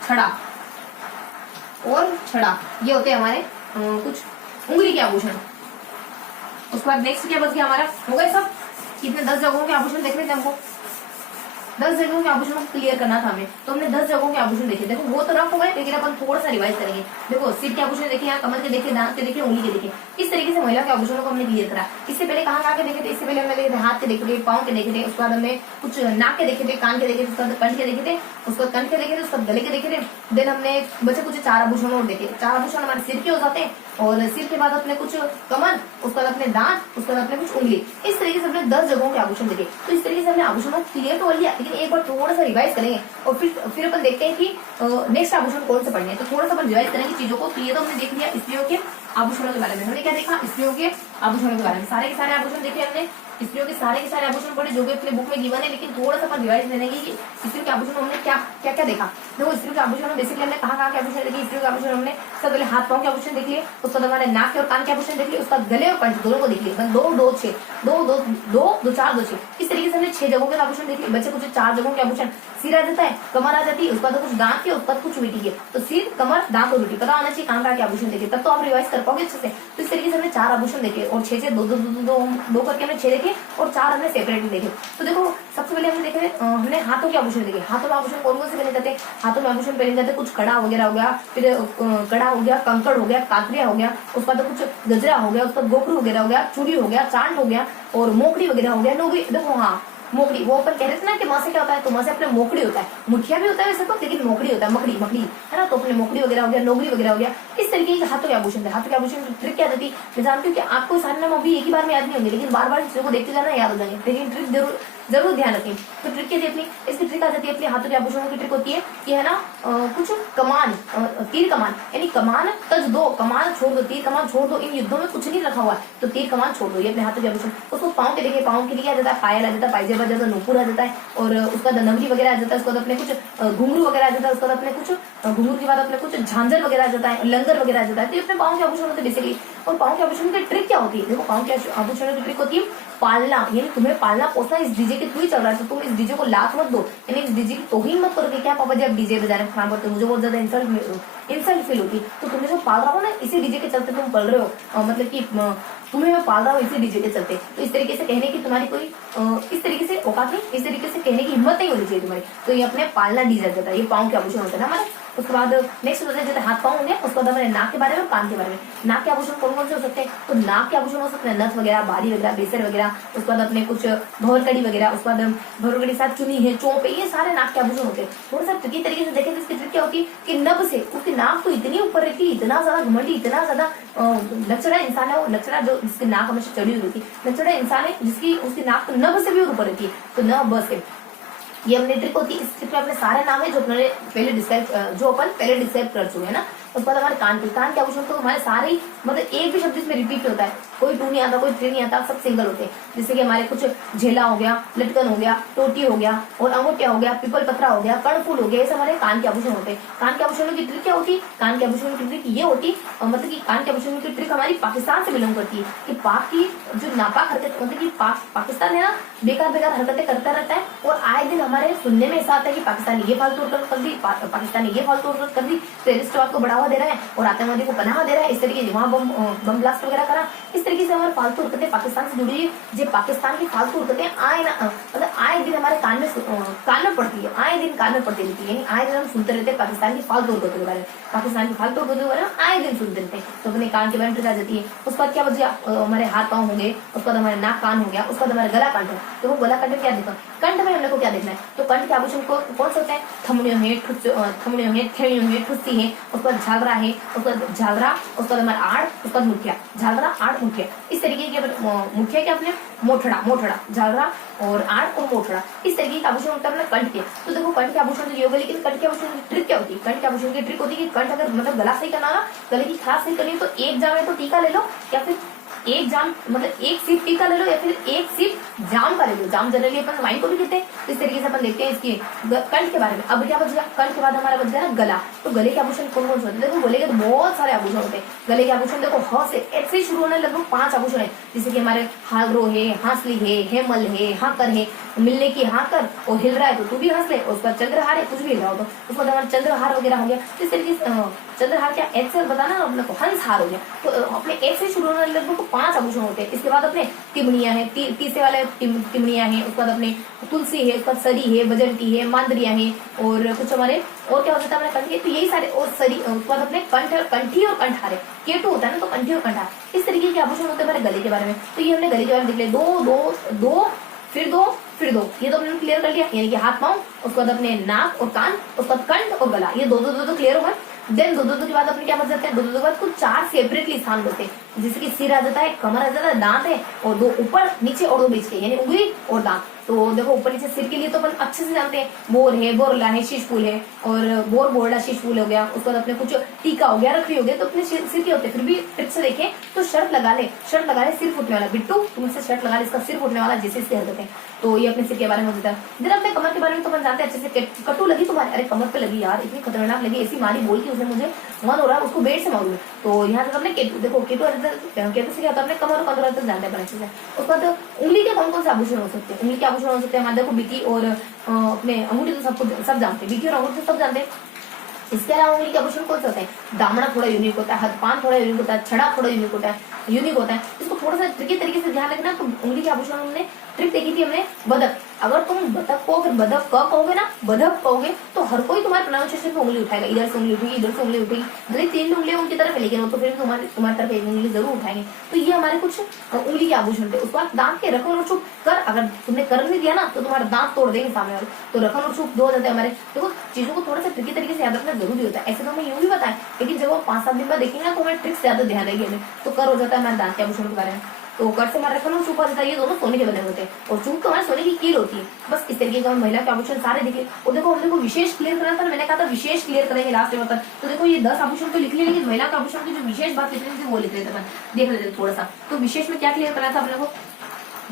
छड़ा, और छड़ा। ये होते हैं हमारे कुछ उंगली के आभूषण। उसके बाद नेक्स्ट क्या बच गया हमारा, हो गए सब कितने, 10 जगहों के आभूषण देखने थे हमको, 10 जगहों के आभूषण को क्लियर करना था हमें। तो हमने 10 जगहों के आभूषण देखे। देखो वो तो रफ हो गए, लेकिन अपन थोड़ा सा रिवाइज करेंगे। देखो सिर के आभूषण देखे, यहाँ कमर के देखे, दांत के देखे, उंगली के देखे। इस तरीके से महिला के आभूषणों को हमने क्लियर करा। इससे पहले कहाँ के देखे थे, इससे पहले हमने देखे थे हाथ के देखे थे, पाँव के देखे थे, उसके बाद हमने कुछ नाक के देखे थे, कान के देखे थे, उसके बाद कंठ के देखे थे, उसके बाद कंठ के देखे थे, उसके बाद गले के देखे थे। देन हमने बचे कुछ 4 आभूषण और देखे। 4 आभूषण हमारे सिर के हो जाते हैं, और सिर के बाद अपने कुछ कमर, उसके बाद अपने दांत, उसके बाद अपने कुछ उंगली। इस तरीके से हमने 10 जगहों के आभूषण देखे। तो इस तरीके से हमने आभूषणों को क्लियर तो कर लिया, लेकिन एक बार थोड़ा सा रिवाइज करेंगे और फिर अपन देखते हैं कि नेक्स्ट आभूषण कौन से पढ़ने हैं। तो थोड़ा सा अपन रिवाइज करेंगे चीजों को। तो ये तो हमने देख लिया स्त्रियों के आभूषणों के बारे में। हमने क्या देखा, स्त्रियों के आभूषणों के बारे में सारे के सारे आभूषण देखे हमने। स्त्रियों के सारे आभूषण पढ़े जो भी अपने बुक में गिवन है, लेकिन थोड़ा सा अपन रिवाइज देने की स्त्रियों के आभूषण हमने क्या क्या क्या देखा। देखो स्त्रियों के आभूषण में बेसिकली हमने कहाँ के आभूषण देखे, स्त्रियों के आभूषण हमने सब पहले हाथ पाँव के आभूषण देख लिए, उसके बाद हमारे नाक के और कान के आभूषण देख लिए, उसका गले और कंठ दोनों को देख लिए। 2 2 6 2 2 2 2 4 2 6 इस तरीके से हमने 6 जगहों के आभूषण देख लिए। बच्चे कुछ 4 जगहों के आभूषण, सिर आ जाता है, कमर आ जाती है, उसके बाद कुछ दांत के, उसके बाद कुछ बेटी के। तो सिर, कमर, दांत और बेटी पता होना चाहिए कहाँ के आभूषण देखे, तब तो आप रिवाइज कर पाओगे अच्छे से। तो इस तरीके से हमने 4 आभूषण देखे, और 6 2 2 2 2 करके हमने 6 देखे। देखे और 4 हमने सेपरेटली देखे। तो देखो सबसे पहले हमने देखे हमने हाथों के आभूषण देखे। हाथों में आभूषण कौन कौन से पहने जाते हैं? हाथों में आभूषण पहने जाते हैं कुछ कड़ा वगैरह हो गया, फिर कड़ा हो गया, कंकड़ हो गया, काकरिया हो गया, उसके बाद कुछ गजरा हो गया, उसके बाद गोखरू वगैरह हो गया, चूड़ी हो गया, चांट हो गया और मोकड़ी वगैरह हो गया, नोगरी। देखो हाँ मोकड़ी, वो अपन कह रहे थे ना कि माँ से क्या होता है, तो माँ से अपने मोकड़ी होता है, मुठिया भी होता है वैसे तो, लेकिन मोकड़ी होता है, मकड़ी मकड़ी है ना। तो अपने मोकड़ी वगैरह हो गया, नोगरी वगैरह हो गया, इस तरीके के हाथों के आभूषण थे। हाथों के आभूषण की ट्रिक क्या रहती, मैं जानती हूँ कि आपको सारे नाम अभी एक ही बार में याद नहीं होंगे, लेकिन बार बार चीजों को देखते जाना याद हो जाएंगे, लेकिन ट्रिक जरूर जरूर ध्यान रखें। तो ट्रिक क्या थी अपनी, इसकी ट्रिक आ जाती है अपने हाथों के आभूषणों की ट्रिक होती है कि है ना कुछ कमान, तीर कमान, यानी कमान तज दो, कमान छोड़ दो, तीर कमान छोड़ दो, इन युद्धों में कुछ नहीं रखा हुआ है तो तीर कमान छोड़ दो, ये अपने हाथों के आभूषण। उसको पाँव के देखिए, पाँव के लिए आ जाता है पायल आ जाता है, पायजेब आ जाता है, नूपुर आ जाता है और उसका नवरी वगैरह आ जाता है, उसके बाद अपने कुछ घुंघरू वगैरह आ जाता है, उसके बाद अपने कुछ घुंघरू के बाद अपने कुछ झांझर वगैरह आ जाता है, लंगर वगैरह आ जाता है। तो ये अपने पाँव के आभूषण होते हैं बेसिकली। और पाँव के आभूषण की ट्रिक क्या होती है, देखो पाँव के आभूषणों की ट्रिक होती है पालना, यानी तुम्हें पालना पोसना इस डीजे के थ्रू ही चल रहा है, तो तुम इस डीजे को लात मत दो, यानी इस डीजे की तोहीन मत करो कि क्या पापा जी आप डीजे बजा रहे हैं खान, मुझे बहुत ज्यादा इंसल्ट फील होती। तो तुम्हें जो पाल रहा हो ना इसी डीजे के चलते तुम पल रहे हो, मतलब कि तुम्हें मैं पाल रहा हूँ इसी डीजे के चलते। तो इस तरीके से कहने की तुम्हारी कोई इस तरीके से औकात नहीं, इस तरीके से कहने की हिम्मत नहीं होनी चाहिए तुम्हारी। तो ये अपने पालना डीजे जाता है, ये पाँव के आभूषण होता है ना हमारे। उसके बाद नेक्स्ट होता है जैसे हाथ पाँव होंगे, उसके बाद हमारे नाक के बारे में, कान के बारे में। नाक के आभूषण कौन कौन से हो सकते हैं, तो नाक के आभूषण हो सकते हैं नथ वगैरह, बारी वगैरह, बेसर वगैरह, उसके बाद अपने कुछ भौरकड़ी वगैरह, उसके बाद भौरकड़ी के साथ चुनी है, चोंप है, ये सारे नाक के आभूषण होते हैं। थोड़ा सा ट्रिकी तरीके से देखें तो इसकी ट्रिक क्या होती है कि नभ से उसकी नाक तो इतनी ऊपर रहती है, इतना ज्यादा घमंडी, इतना ज्यादा लचड़ा इंसान है वो, लचड़ा जो जिसकी नाक हमेशा चढ़ी हुई होती है, लचड़ा इंसान है जिसकी उसकी नाक तो नभ से भी ऊपर रहती है, तो नभ से ये अपनी ट्रिक होती है। इस ट्रिक में अपने सारे नाम है जो अपने पहले डिस्क्राइब कर चुके हैं ना। उसके बाद हमारे कान के आभूषण तो हमारे सारे मतलब एक भी शब्द इसमें रिपीट होता है, कोई 2 नहीं आता, कोई 3 नहीं आता, सब सिंगल होते हैं। जैसे कि हमारे कुछ झेला हो गया, लटकन हो गया, टोटी हो गया और अंगूठिया हो गया, पीपल पत्रा हो गया, कर्णफूल हो गया, ये सब हमारे कान के आभूषण होते हैं। कान के आभूषणों की ट्रिक क्या होती है, कान के आभूषणों की ट्रिक ये होती है मतलब कि कान के आभूषणों की ट्रिक हमारी पाकिस्तान से बिलोंग करती है कि पाक की जो नापाक हरकत मतलब कि पाकिस्तान है ना बेकार हरकतें करता रहता है और आए दिन हमारे सुनने में ऐसा आता है कि पाकिस्तान ने ये फालतू हरकत कर दी, पाकिस्तान ने ये फालतू हरकत कर दी, टेररिस्टवाद को बढ़ावा दे रहा है और आतंकवादी को पनाह दे रहा है, इस तरीके से वहाँ बम ब्लास्ट वगैरह करा। इस तरीके से हमारे फालतू हरकतें पाकिस्तान से जुड़ी हुई, जो पाकिस्तान की फालतू हरकतें आए दिन हमारे कान में पड़ती है, आए दिन कान में पड़ती रहती है, यानी आए दिन हम सुनते रहते हैं पाकिस्तान की फालतू हरकतों के बारे में, पाकिस्तान की फालतू हरकतों के बारे में आए दिन सुनते रहते हैं। तो अपने कान के बारे में आ जाती है। उसके बाद क्या बच हमारे हाथ पाँव होंगे, उसके बाद हमारे नाक कान हो गया, उसके बाद हमारे गला कंठ है। तो वो गला कंठ में क्या देखा, कंठ में हमने को क्या देखना है, तो कंठ के आभूषण कौन से होते हैं, थमड़ियों है, थेड़ियों है, ठुस्सी है, उसके बाद झालरा है, उसके बाद झालरा, उसके बाद हमारा आड़, उसके बाद मुठिया, झालरा आड़ मुठिया, इस तरीके के मुठिया के अपने मोठड़ा झालरा और आड़ और मोठड़ा, इस तरीके के आभूषण होता है अपने कंठ के। तो देखो कंठ के आभूषण तो ये होगा, लेकिन कंठ के आभूषण की ट्रिक क्या होती है, कंठ के आभूषण की ट्रिक होती है कि कंठ अगर मतलब गला सही करना ना, गले की खास सही करनी है तो एक जाम है तो टीका ले लो, या फिर एक जाम मतलब एक सीप टीका ले लो, या फिर एक सीप जाम का ले लो। जाम जनरली अपन वाइन को भी कहते हैं, तो इस तरीके से अपन देखते हैं इसकी कंठ के बारे में। अब क्या बच गया, कंठ के बाद हमारा बच गया ना गला। तो गले के आभूषण कौन कौन से होते हैं, देखो गले के तो बहुत सारे आभूषण होते हैं। गले के आभूषण देखो ह से एच से शुरू होने लगभग 5 आभूषण है, जैसे कि हमारे हालरो है, हांसली है, हेमल है, हाकर है, मिलने की हाकर और हिल रहा है तो तू भी हंस ले, उसका चंद्रहार है, कुछ भी हिल रहा हो तो उसका हमारा चंद्रहार वगैरह हो गया। इस तरीके से चंद्रहार क्या एच से बताना अपने को हंस हार हो गया। तो अपने एच से शुरू होने लगभग 5 आभूषण होते हैं। इसके बाद अपने तिमड़ियां है, तीसरे वाले तिमड़ियां है, उसके बाद अपने तुलसी है, उसके बाद सरी है, बजंती है, मांदरिया है और कुछ हमारे और क्या होता है अपने कंठी, तो यही सारे और सरी, उसके बाद अपने कंठी और कंठार है, केटू होता है ना तो कंठी और कंठार, इस तरीके के आभूषण होते हैं हमारे गले के बारे में। तो ये हमने गले के बारे में देख लिया, दो फिर दो, ये तो हमने क्लियर कर लिया, यानी कि हाथ पाँव, उसके बाद अपने नाक और कान, उसके बाद कंठ और गला, ये दो क्लियर हो गए। देन दो के बाद अपने क्या बच जाते हैं, दो के बाद कुछ 4 सेपरेटली स्थान होते हैं, जैसे कि सिर आ जाता है, कमर आ जाता है, दांत है और 2 ऊपर नीचे और 2 बीच के, यानी उंगली और दांत। तो देखो ऊपर नीचे सिर के लिए तो अपन अच्छे से जानते हैं, बोर है, बोरला है, शीशफूल है और बोरला शीशफूल हो गया, उसके बाद अपने कुछ टीका हो गया, रखड़ी हो गया, तो अपने सिर के होते हैं। फिर भी ट्रिक से देखें तो शर्ट लगा ले सिर फूटने वाला, बिट्टू तुम इससे शर्ट लगा ले, इसका सिर फूटने वाला, जैसे इसकी हरकत है। तो ये अपने सिर के बारे में होता है। जरा अपने कमर के बारे में तो अपन जानते हैं अच्छे से, कटू लगी तुम्हारे, अरे कमर पे लगी यार, इतनी खतरनाक लगी, ऐसी मारी बोल की उसने मुझे, मन हो रहा है उसको बेड से मारूंगी। तो यहाँ तक अपने केतु, देखो केतु से क्या होता है, अपने कमर और कंधों तक जानते हैं अच्छे से। उसके बाद उंगली के कौन कौन से आभूषण हो सकते हैं, उंगली के आभूषण हो सकते हैं हमारे, देखो बीटी और अपने अंगूठी तो सब जानते हैं, बीटी और अंगूठी सब जानते हैं। इसके अलावा उंगली के आभूषण कौन से होते हैं, दामना थोड़ा यूनिक होता है, हथपान थोड़ा यूनिक होता है, छड़ा थोड़ा यूनिक होता है, इसको थोड़ा सा ट्रिकी तरीके से ध्यान रखना। तो उंगली के आभूषण हमने ट्रिक देखी थी हमने बदक। अगर तुम बतख को अगर बदक क कहोगे ना, बदक कहोगे, तो हर कोई तुम्हारे प्रोनाउंसिएशन पे उंगली उठाएगा। इधर से उंगली उठेगी, इधर से उंगली उठेगी, भले 3 उंगलियां उनकी तरफ है, लेकिन वो तो फिर तुम्हारी तरफ एक उंगली जरूर उठाएंगे। तो ये हमारे कुछ उंगली के आभूषण थे। उसके बाद दांत के रखन और चुप कर, अगर तुमने कर नहीं दिया ना तो तुम्हारा दांत तोड़ देंगे सामने वाले। तो रखन और चुप 2 हो जाते हैं हमारे। देखो चीजों को थोड़ा सा ट्रिकी तरीके से याद रखना जरूरी होता है। ऐसे तो हमें यूं भी बताएं, लेकिन जब वो 5-7 दिन बाद देखेंगे ना तो हमें ट्रिक्स ज्यादा ध्यान रहेगी हमें। तो कर हो जाता है हमारे दांत के आभूषण के बारे में। तो कर से हमारा रखन और चूक हो जाता है, ये दोनों सोने के बने होते हैं। और चूक तो हमारे सोने की कील होती है। बस इस तरीके का महिला के आभूषण सारे दिखे। और देखो हम देखो विशेष क्लियर करना था, मैंने कहा था विशेष क्लियर करेंगे लास्ट में। तो देखो ये 10 आभूषण तो लिख लिए, लेकिन महिला के आभूषण की जो विशेष बात लिख रही थी वो लिख लेते अपन, देख लेते थोड़ा सा। तो विशेष में क्या क्लियर करना था अपने को,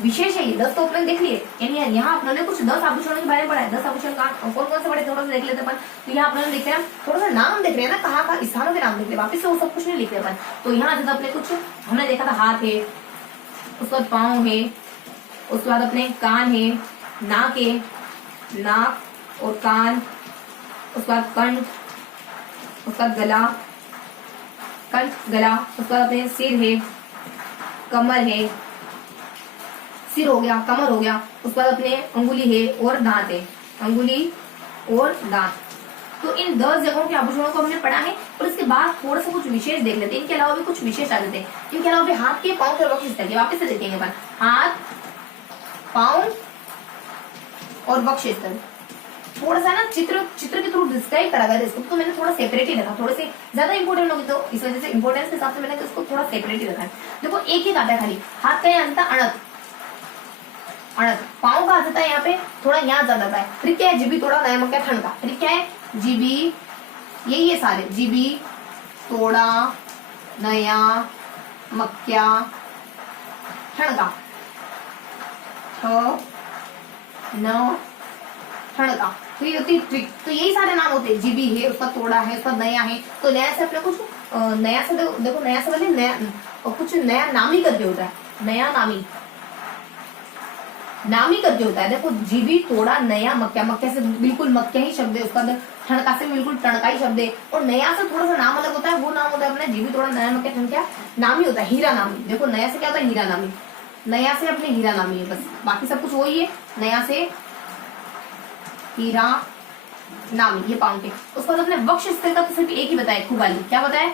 विशेष है ये 10 तो अपने देख लिए, यानी यहाँ अपने कुछ 10 आभूषणों के बारे में पढ़ा है। 10 आभूषण कौन कौन से बड़े थोड़ा सा देख लेते अपन। तो यहाँ अपने देख रहे हैं थोड़ा सा नाम देख रहे हैं ना, कहाँ स्थानों के नाम देख रहे हैं, वापिस से वो सब कुछ नहीं लिख रहे अपन। तो यहाँ जैसे अपने कुछ हमने देखा था हाथ है, उसके बाद पाँव है, उसके बाद अपने कान है, नाक है, नाक और कान, उसके बाद कंठ, उसके बाद गला, कंठ गला, उसके बाद अपने सिर है, कमर है, सिर हो गया, कमर हो गया, उसके बाद अपने अंगुली है और दांत है, अंगुली और दांत। तो इन 10 जगहों के आभूषणों को हमने पढ़ा है। और इसके बाद थोड़ा सा कुछ विशेष देख लेते हैं। इनके अलावा भी कुछ विशेष आ जाते हैं। इनके अलावा भी हाथ के, पाँव के वक्ष स्थल के वापस से देखेंगे अपन, हाथ, पाँव और वक्ष स्थल। थोड़ा सा ना चित्र के थ्रू डिस्क्राइब करा गया इसको, तो मैंने थोड़ा सेपरेट ही रखा। थोड़े से ज्यादा इंपोर्टेंट होगी तो इस वजह से इंपोर्टेंस के हिसाब से मैंने इसको थोड़ा सेपरेट ही रखा है। देखो एक ही आता है खाली, हाथ का अंत अणत, अणत। पाँव का आ जाता है यहाँ पे थोड़ा यहाँ ज्यादा आता है। फिर क्या है, जीबी थोड़ा नया मक्या ठंड का। फिर क्या है, जीबी, ये सारे जीबी, तोड़ा, नया, मक्या, ठणका, न, ठणका। तो ये होती है ट्रिक। तो यही सारे नाम होते हैं, जीबी है, उसका तोड़ा है, उसका नया है। तो नया से अपने कुछ नया से देखो नया से बोले नया, और कुछ नया नामी करके होता है, नया नामी, नामी करके होता है। देखो जीबी, तोड़ा, नया, मक्या, मक्या से बिल्कुल मक्या ही शब्द है, उसका ठणका से बिल्कुल टणका ही शब्द है। और नया से थोड़ा सा नाम अलग होता है, वो नाम होता है अपने जीबी, तोड़ा, नया, मक्या, ठणका नामी होता है, हीरा नामी। देखो नया से क्या होता है, हीरा नामी। नया से अपने हीरा नामी है, बस बाकी सब कुछ वही है। नया से हीरा नामी, ये पाँव के। उसके बाद अपने वक्ष स्थल का तो सिर्फ एक ही बताया, खुगाली। क्या बताया,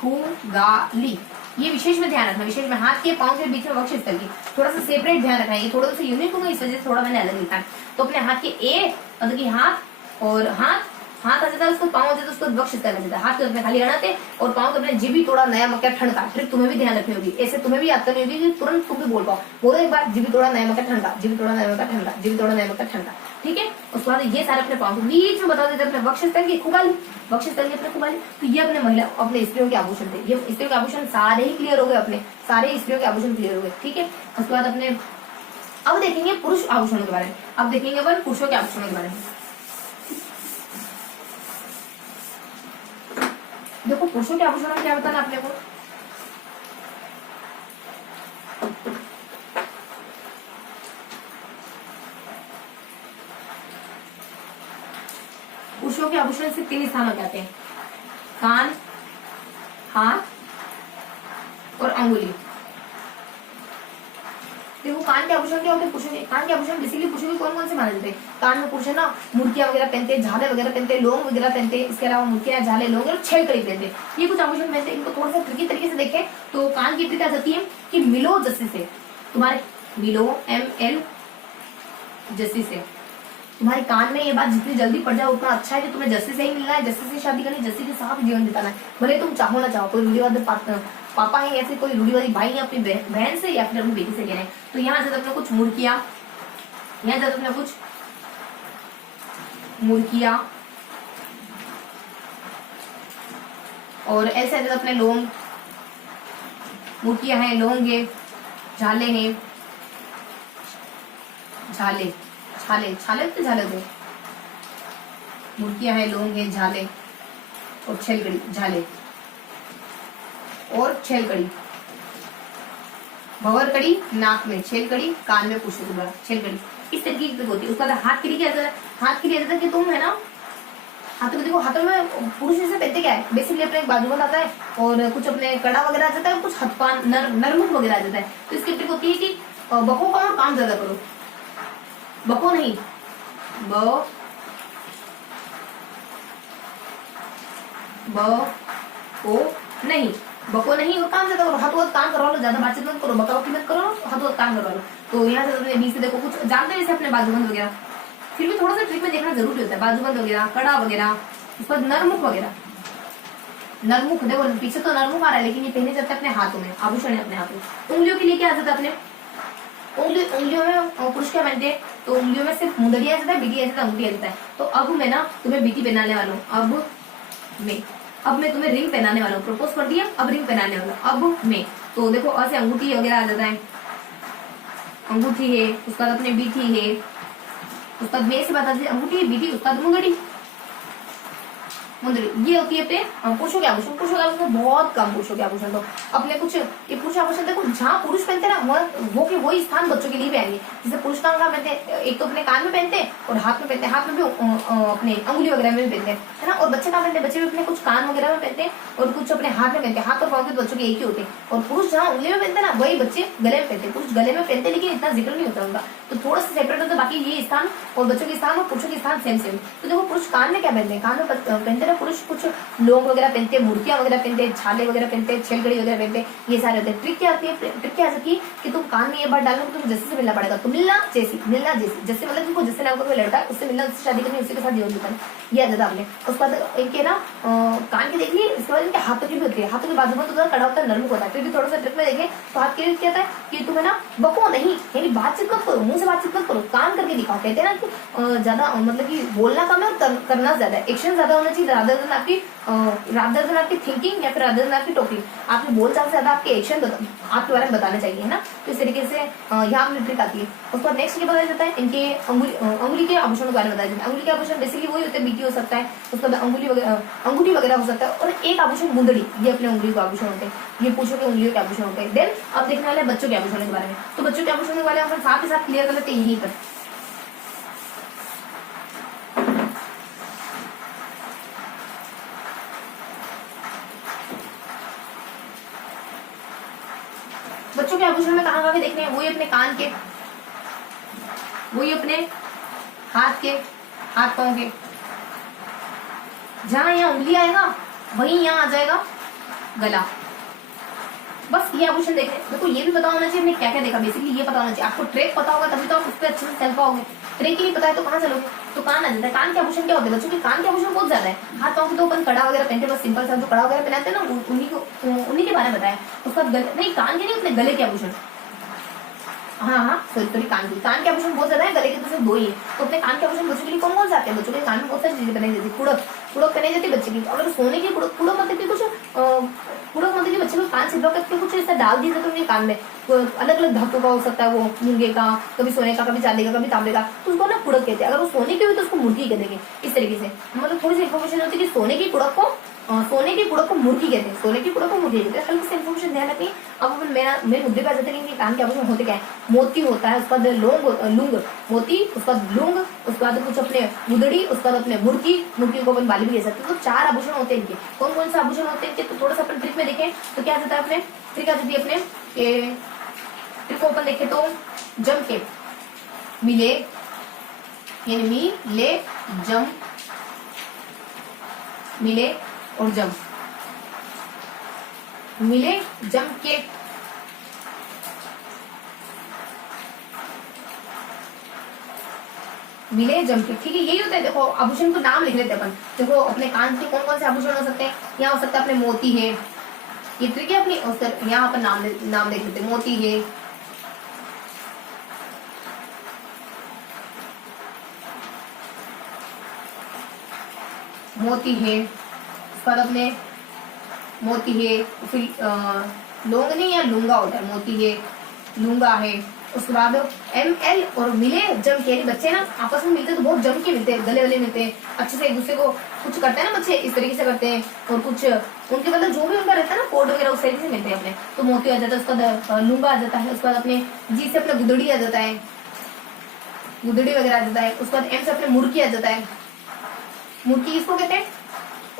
खुगाली। ये विशेष में ध्यान रखना, विशेष में हाथ के पाँव के बीच में वक्ष स्थल की थोड़ा सा सेपरेट ध्यान रखना। ये थोड़ा सा यूनिक होगा, इस वजह से थोड़ा मैंने अलग लिखा है। तो अपने हाथ के ए मतलब कि हाथ और हाथ आ जाता है, उसको पाँव आ जाता है, उसको वक्ष स्थल आ जाता है। हाथ के अपने खाली अड़ाते और पाँव के अपने जीबी, तोड़ा, नया, मक्या, ठंडा। ट्रिक तुम्हें भी ध्यान रखनी होगी, ऐसे तुम्हें भी याद करनी होगी कि तुरंत तुम भी बोल पाओ। बोलो एक बार, जीबी, तोड़ा, नया, मक्या, ठंडा, जीबी, तोड़ा, नया, मक्या, ठंडा, जीबी, तोड़ा, नया, मक्या, ठंडा। ठीक है। उसके बाद ये सारे अपने पाँव के बीच में बता देते अपने वक्ष स्थल की खुगाली, वक्ष स्थल की अपने खुगाली। तो ये अपने महिला, अपने स्त्रियों के आभूषण थे। ये स्त्रियों के आभूषण सारे ही क्लियर हो गए, अपने सारे स्त्रियों के आभूषण क्लियर हो गए। ठीक है। उसके बाद अपने अब देखेंगे पुरुष आभूषणों के बारे में। अब देखेंगे अपन पुरुषों के आभूषणों के बारे में। देखो पुरुषों के आभूषणों में क्या बताना अपने को, पुरुषों के आभूषण से 3 स्थान हो जाते हैं, कान, हाथ और अंगुली। देखो कान के आभूषण क्या होते हैं, पुरुषों के कान के आभूषण बेसिकली पुरुषों के कौन कौन से माने जाते हैं। कान में पुरुष है ना मुर्कियां वगैरह पहनते हैं, झाले वगैरह पहनते हैं, लोंग वगैरह पहनते हैं। इसके अलावा मुर्कियां, झाले, लोंग और छेल कड़ी पहनते हैं। ये कुछ आभूषण पहनते हैं। इनको थोड़ा सा ट्रिकी तरीके से देखें तो कान की ट्रिक आ जाती है कि मिलो जस्सी से, तुम्हारे मिलो ML जस्सी से, तुम्हारे कान में ये बात जितनी जल्दी पड़ जाए उतना अच्छा है कि तुम्हें जस्सी से ही मिलना है, जस्सी से शादी करनी, जस्सी के साथ जीवन बिताना है। भले तुम चाहो ना चाहो, कोई रूढ़िवादी पापा है या फिर कोई रूढ़िवादी भाई है अपनी बहन से या फिर अपनी बेटी से कह रहे हैं। तो यहाँ से अपने कुछ मुर्कियां, यहाँ से अपने कुछ मुर्कियां और ऐसे अपने लोंग, मुर्कियां हैं, लोंग है, झाले हैं, झाले छाले छाले तो झाले दो, मुर्कियां हैं, लोंग है, झाले और छेलकड़ी, झाले और छेलकड़ी, भंवर कड़ी नाक में, छेलकड़ी कान में, पुष्प छेलकड़ी। इस तरीके की होती है। उसका हाथ के लिए क्या हाथ के लिए कि तुम है ना हाथों में देखो, हाथों में पुरुष जैसे पहनते क्या है, बेसिकली अपने एक बाजूबंद आता है और कुछ अपने कड़ा वगैरह आ जाता है, कुछ हथपान नरमुख वगैरह आ जाता है। तो इसकी ट्रिक होती है कि बको करो और काम ज्यादा करो। बको नहीं, बको नहीं, बको नहीं और काम ज्यादा करो। हाथों हाथ काम करवा लो, ज्यादा बातचीत मत करो, बकाओ की मत करो, हाथों हाथ काम करवा लो। तो यहाँ से अपने बीच से देखो, कुछ जानते हैं जैसे अपने बाजूबंद वगैरह, फिर भी थोड़ा सा ट्रिक में देखना जरूरी होता है। बाजूबंद वगैरह, कड़ा वगैरह, उसके बाद नरमुख वगैरह। नरमुख देखो, पीछे तो नरमुख आ रहा है, लेकिन ये पहने जाते हैं अपने हाथों में, आभूषण है अपने हाथों में। उंगलियों के लिए क्या आ जाता है अपने, उंगलियों में पुरुष क्या पहनते हैं, तो उंगलियों में सिर्फ मुंदड़ी आ जाता है, बीटी आ जाता है, अंगूठी आ जाता है। तो अब मैं ना तुम्हें बीटी पहनाने वाला हूँ, अब मैं तुम्हें रिंग पहनाने वाला हूँ। प्रपोज कर दिया, अब रिंग पहनाने वाला हूँ, अब मैं। तो देखो ऐसे अंगूठी वगैरह आ जाता है, अंगूठी है, उसका अपने बीटी है, उसका मैं से बता दीजिए, अंगूठी बीटी, उसका मुंदड़ी। ये होती है अपने पुरुषों के आभूषण। पुरुषों के आभूषण बहुत कम, पुरुषों के आभूषण तो अपने कुछ ये पुरुष आभूषण देखो, जहाँ पुरुष पहनते हैं ना, वो वही स्थान बच्चों के लिए भी आएंगे। जैसे पुरुष कान का पहनते हैं, एक तो अपने कान में पहनते हैं और हाथ में पहनते हैं, हाथ में भी अपने अंगुली वगैरह में भी पहनते हैं, है ना। और बच्चे का पहनते हैं, बच्चे भी अपने कुछ कान वगैरह में पहनते हैं और कुछ अपने हाथ में पहनते हैं। हाथ और पाँव के बच्चों के एक ही होते हैं। और पुरुष जहाँ उंगली में पहनते हैं ना, वही बच्चे गले में पहनते हैं। पुरुष गले में पहनते हैं, लेकिन इतना जिक्र नहीं होता उनका, तो थोड़ा सा सेपरेट होता है। बाकी ये स्थान और बच्चों के स्थान और पुरुषों के स्थान सेम सेम। तो देखो पुरुष कान में क्या पहनते हैं, कान में पहनते हैं पुरुष कुछ लौंग वगैरह पहनते हैं, मूर्तियां वगैरह पहनते हैं, छाले वगैरह पहनते हैं, छेलगड़ी वगैरह पहनते हैं, ये सारे होते हैं। ट्रिक क्या आती है, ट्रिक क्या आ सकती है कि तुम कान में ये बात डालो, तुम जैसे से मिलना पड़ेगा। तो मिलना जैसे, जैसे मतलब तुमको जैसे नाम का कोई लड़का है उससे मिलना, उससे शादी करनी, उसी के साथ जीवन बिताना, ये आ जाता आपने। उसके बाद इनके ना कान के देखिए, इसके बाद इनके हाथों की भी होती है। हाथों के बाजू में तो कड़ा होता है, नरमुख होता है। फिर भी थोड़ा सा ट्रिक में देखें तो हाथ के क्या होता है कि तुम्हें ना बको नहीं, यानी बातचीत मत करो, मुंह से बातचीत मत करो, काम करके दिखाओ। कहते हैं ना कि ज्यादा मतलब कि बोलना कम है और करना ज्यादा है, एक्शन ज्यादा होना चाहिए रादर देन आपकी थिंकिंग या फिर रादर देन आपकी टॉकिंग। आपके बोलचाल से ज्यादा आपके एक्शन आपके बारे में बताने चाहिए, है ना। तो इस तरीके से यहाँ अपनी ट्रिक आती है। उसके बाद नेक्स्ट ये बताया जाता है इनके अंगुली के आभूषणों के बारे में बताया जाता है। अंगुली के आभूषण बेसिकली वही होते हैं, बीटी हो सकता है, उसके बाद अंगूठी वगैरह हो सकता है, और एक आभूषण मुंदड़ी, ये अपने उंगली के आभूषण होते हैं। ये पुरुषों के उंगलियों के आभूषण होते हैं। देन अब देखने वाले बच्चों के आभूषण के बारे में। तो बच्चों के आभूषण के बारे में साथ ही साथ क्लियर कर लेते हैं यहीं पर। बच्चों के आभूषण में कहाँ देखने हैं, वही अपने कान के, वही अपने हाथ के, हाथ पांव के। जहां यहाँ उंगली आएगा वही यहाँ आ जाएगा गला। बस ये आभूषण देखने। देखो ये भी पता होना चाहिए हमने क्या क्या देखा, बेसिकली ये पता होना चाहिए। आपको ट्रैक पता होगा तभी तो आप उस पर अच्छे से चल पाओगे। ट्रैक ही नहीं पता है तो कहाँ चलोगे। तो कान आ जाता है। कान के आभूषण क्या होते हैं, बच्चों के कान के आभूषण बहुत ज्यादा है। हाथ पाँव के तो अपन कड़ा वगैरह पहनते, बस सिंपल सा जो कड़ा वगैरह पहनाते हैं ना, उन्हीं के बारे में बताया। उसका नहीं, कान के नहीं, अपने गले के आभूषण। हाँ सॉरी, कान के आभूषण बहुत ज्यादा है, गले के तो सिर्फ 2 ही है। तो अपने कान के आभूषण बच्चों के लिए कौन से आते हैं, बच्चों के कान में बहुत सारी चीजें बनाई जाती है। कुड़क बनाई जाती है बच्चे की। अगर सोने की कुड़क मतलब कि कुछ कुड़क मतलब कि बच्चे को कान छिपा करके कुछ ऐसा डाल दिया जाता है उनके कान में। अलग अलग धातु का हो सकता है, वो मूंगे का, कभी सोने का, कभी चांदी का, कभी तांबे का, तो उसको ना कुड़क कहते हैं। अगर वो सोने की हुई तो उसको मुर्गी कह देंगे। इस तरीके से मतलब थोड़ी सी इन्फॉर्मेशन होती है कि सोने की कुड़क को मुर्गी कहते हैं, सोने की कुड़क को मुर्गी कहते हैं। हल्की से इन्फॉर्मेशन ध्यान रखनी। अब अपन मेरे मुद्दे पे आ जाते हैं कि कान के आभूषण होते क्या है। मोती होता है, उसका लुंग मोती, उसका लुंग, उसके बाद कुछ अपने मुदड़ी, उसका अपने मुर्गी को अपन बाली भी कह सकते हैं। तो 4 आभूषण होते हैं इनके। कौन कौन से आभूषण होते हैं इनके, तो थोड़ा सा अपन ट्रिक में देखें तो क्या जाता है अपने ट्रिक आ जाती है अपने ट्रिक को अपन देखें तो जम के मिले, यानी मिले जम, मिले और जम, मिले जम के, मिले जम के, ठीक है, यही होता है। देखो आभूषण को नाम लिख लेते हैं अपन। देखो अपने कान के कौन कौन से आभूषण हो सकते हैं, यहाँ हो सकता है अपने मोती है, ये ट्रिक है अपनी। यहाँ अपन नाम लिख लेते हैं, मोती है, मोती है, पर अपने मोती है, फिर लौंग नहीं या लूंगा होता है, मोती है, लूंगा है। उसके बाद ML और मिले जम के, बच्चे ना आपस में मिलते तो बहुत जम के मिलते हैं, गले मिलते हैं, अच्छे से एक दूसरे को कुछ करते हैं ना बच्चे, इस तरीके से करते हैं। और कुछ उनके मतलब जो भी उनका रहता है ना कोड वगैरह, उस तरीके से मिलते हैं अपने। तो मोती आ जाता है, उसके बाद लूंगा आ जाता है, उसके बाद अपने जी से अपने गुदड़ी आ जाता है, गुदड़ी वगैरह आ जाता है। उसके बाद M से अपने मुर्गी आ जाता है, मुर्की किसको कहते हैं?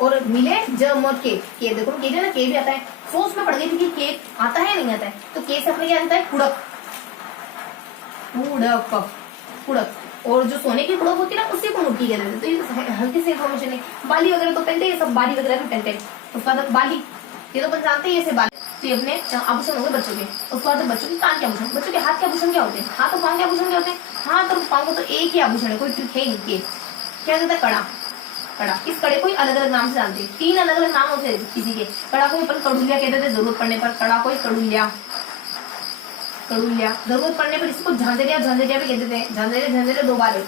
और मिले जम के देखो के ना के भी आता है। सोच में पड़ गई थी कि के आता है नहीं आता है, तो के से अपने क्या आता है? कुड़क, कुड़क, कुड़क। और जो सोने की कुड़क होती है ना उसी को मुर्की कहते हैं। तो ये हल्की सी इन्फॉर्मेशन है। बाली वगैरह तो पहनते हैं, सब बाली वगैरह भी पहनते हैं। उसके बाद बाली, ये तो अपन जानते हैं, ये से बाली। तो ये अपने आभूषण हो गए बच्चों के। उसके बाद बच्चों के कान के आभूषण, बच्चों के हाथ के आभूषण क्या होते हैं? हाथ और पांव के आभूषण क्या होते हैं? हाथ और पांव को तो एक ही आभूषण है, कोई ट्रिक है नहीं। क्या कहता है? कड़ा, कड़ा। इस कड़े को अलग अलग नाम से जानते हैं, 3 अलग अलग नाम होते हैं किसी के। कड़ा को अपन कड़ुलिया कहते थे जरूरत पड़ने पर, कड़ा को कड़ुलिया, कड़ुलिया। जरूरत पड़ने पर इसको झांझरिया, झांझरिया भी कहते थे। झांझरिया, झांझरिया 2 बार है,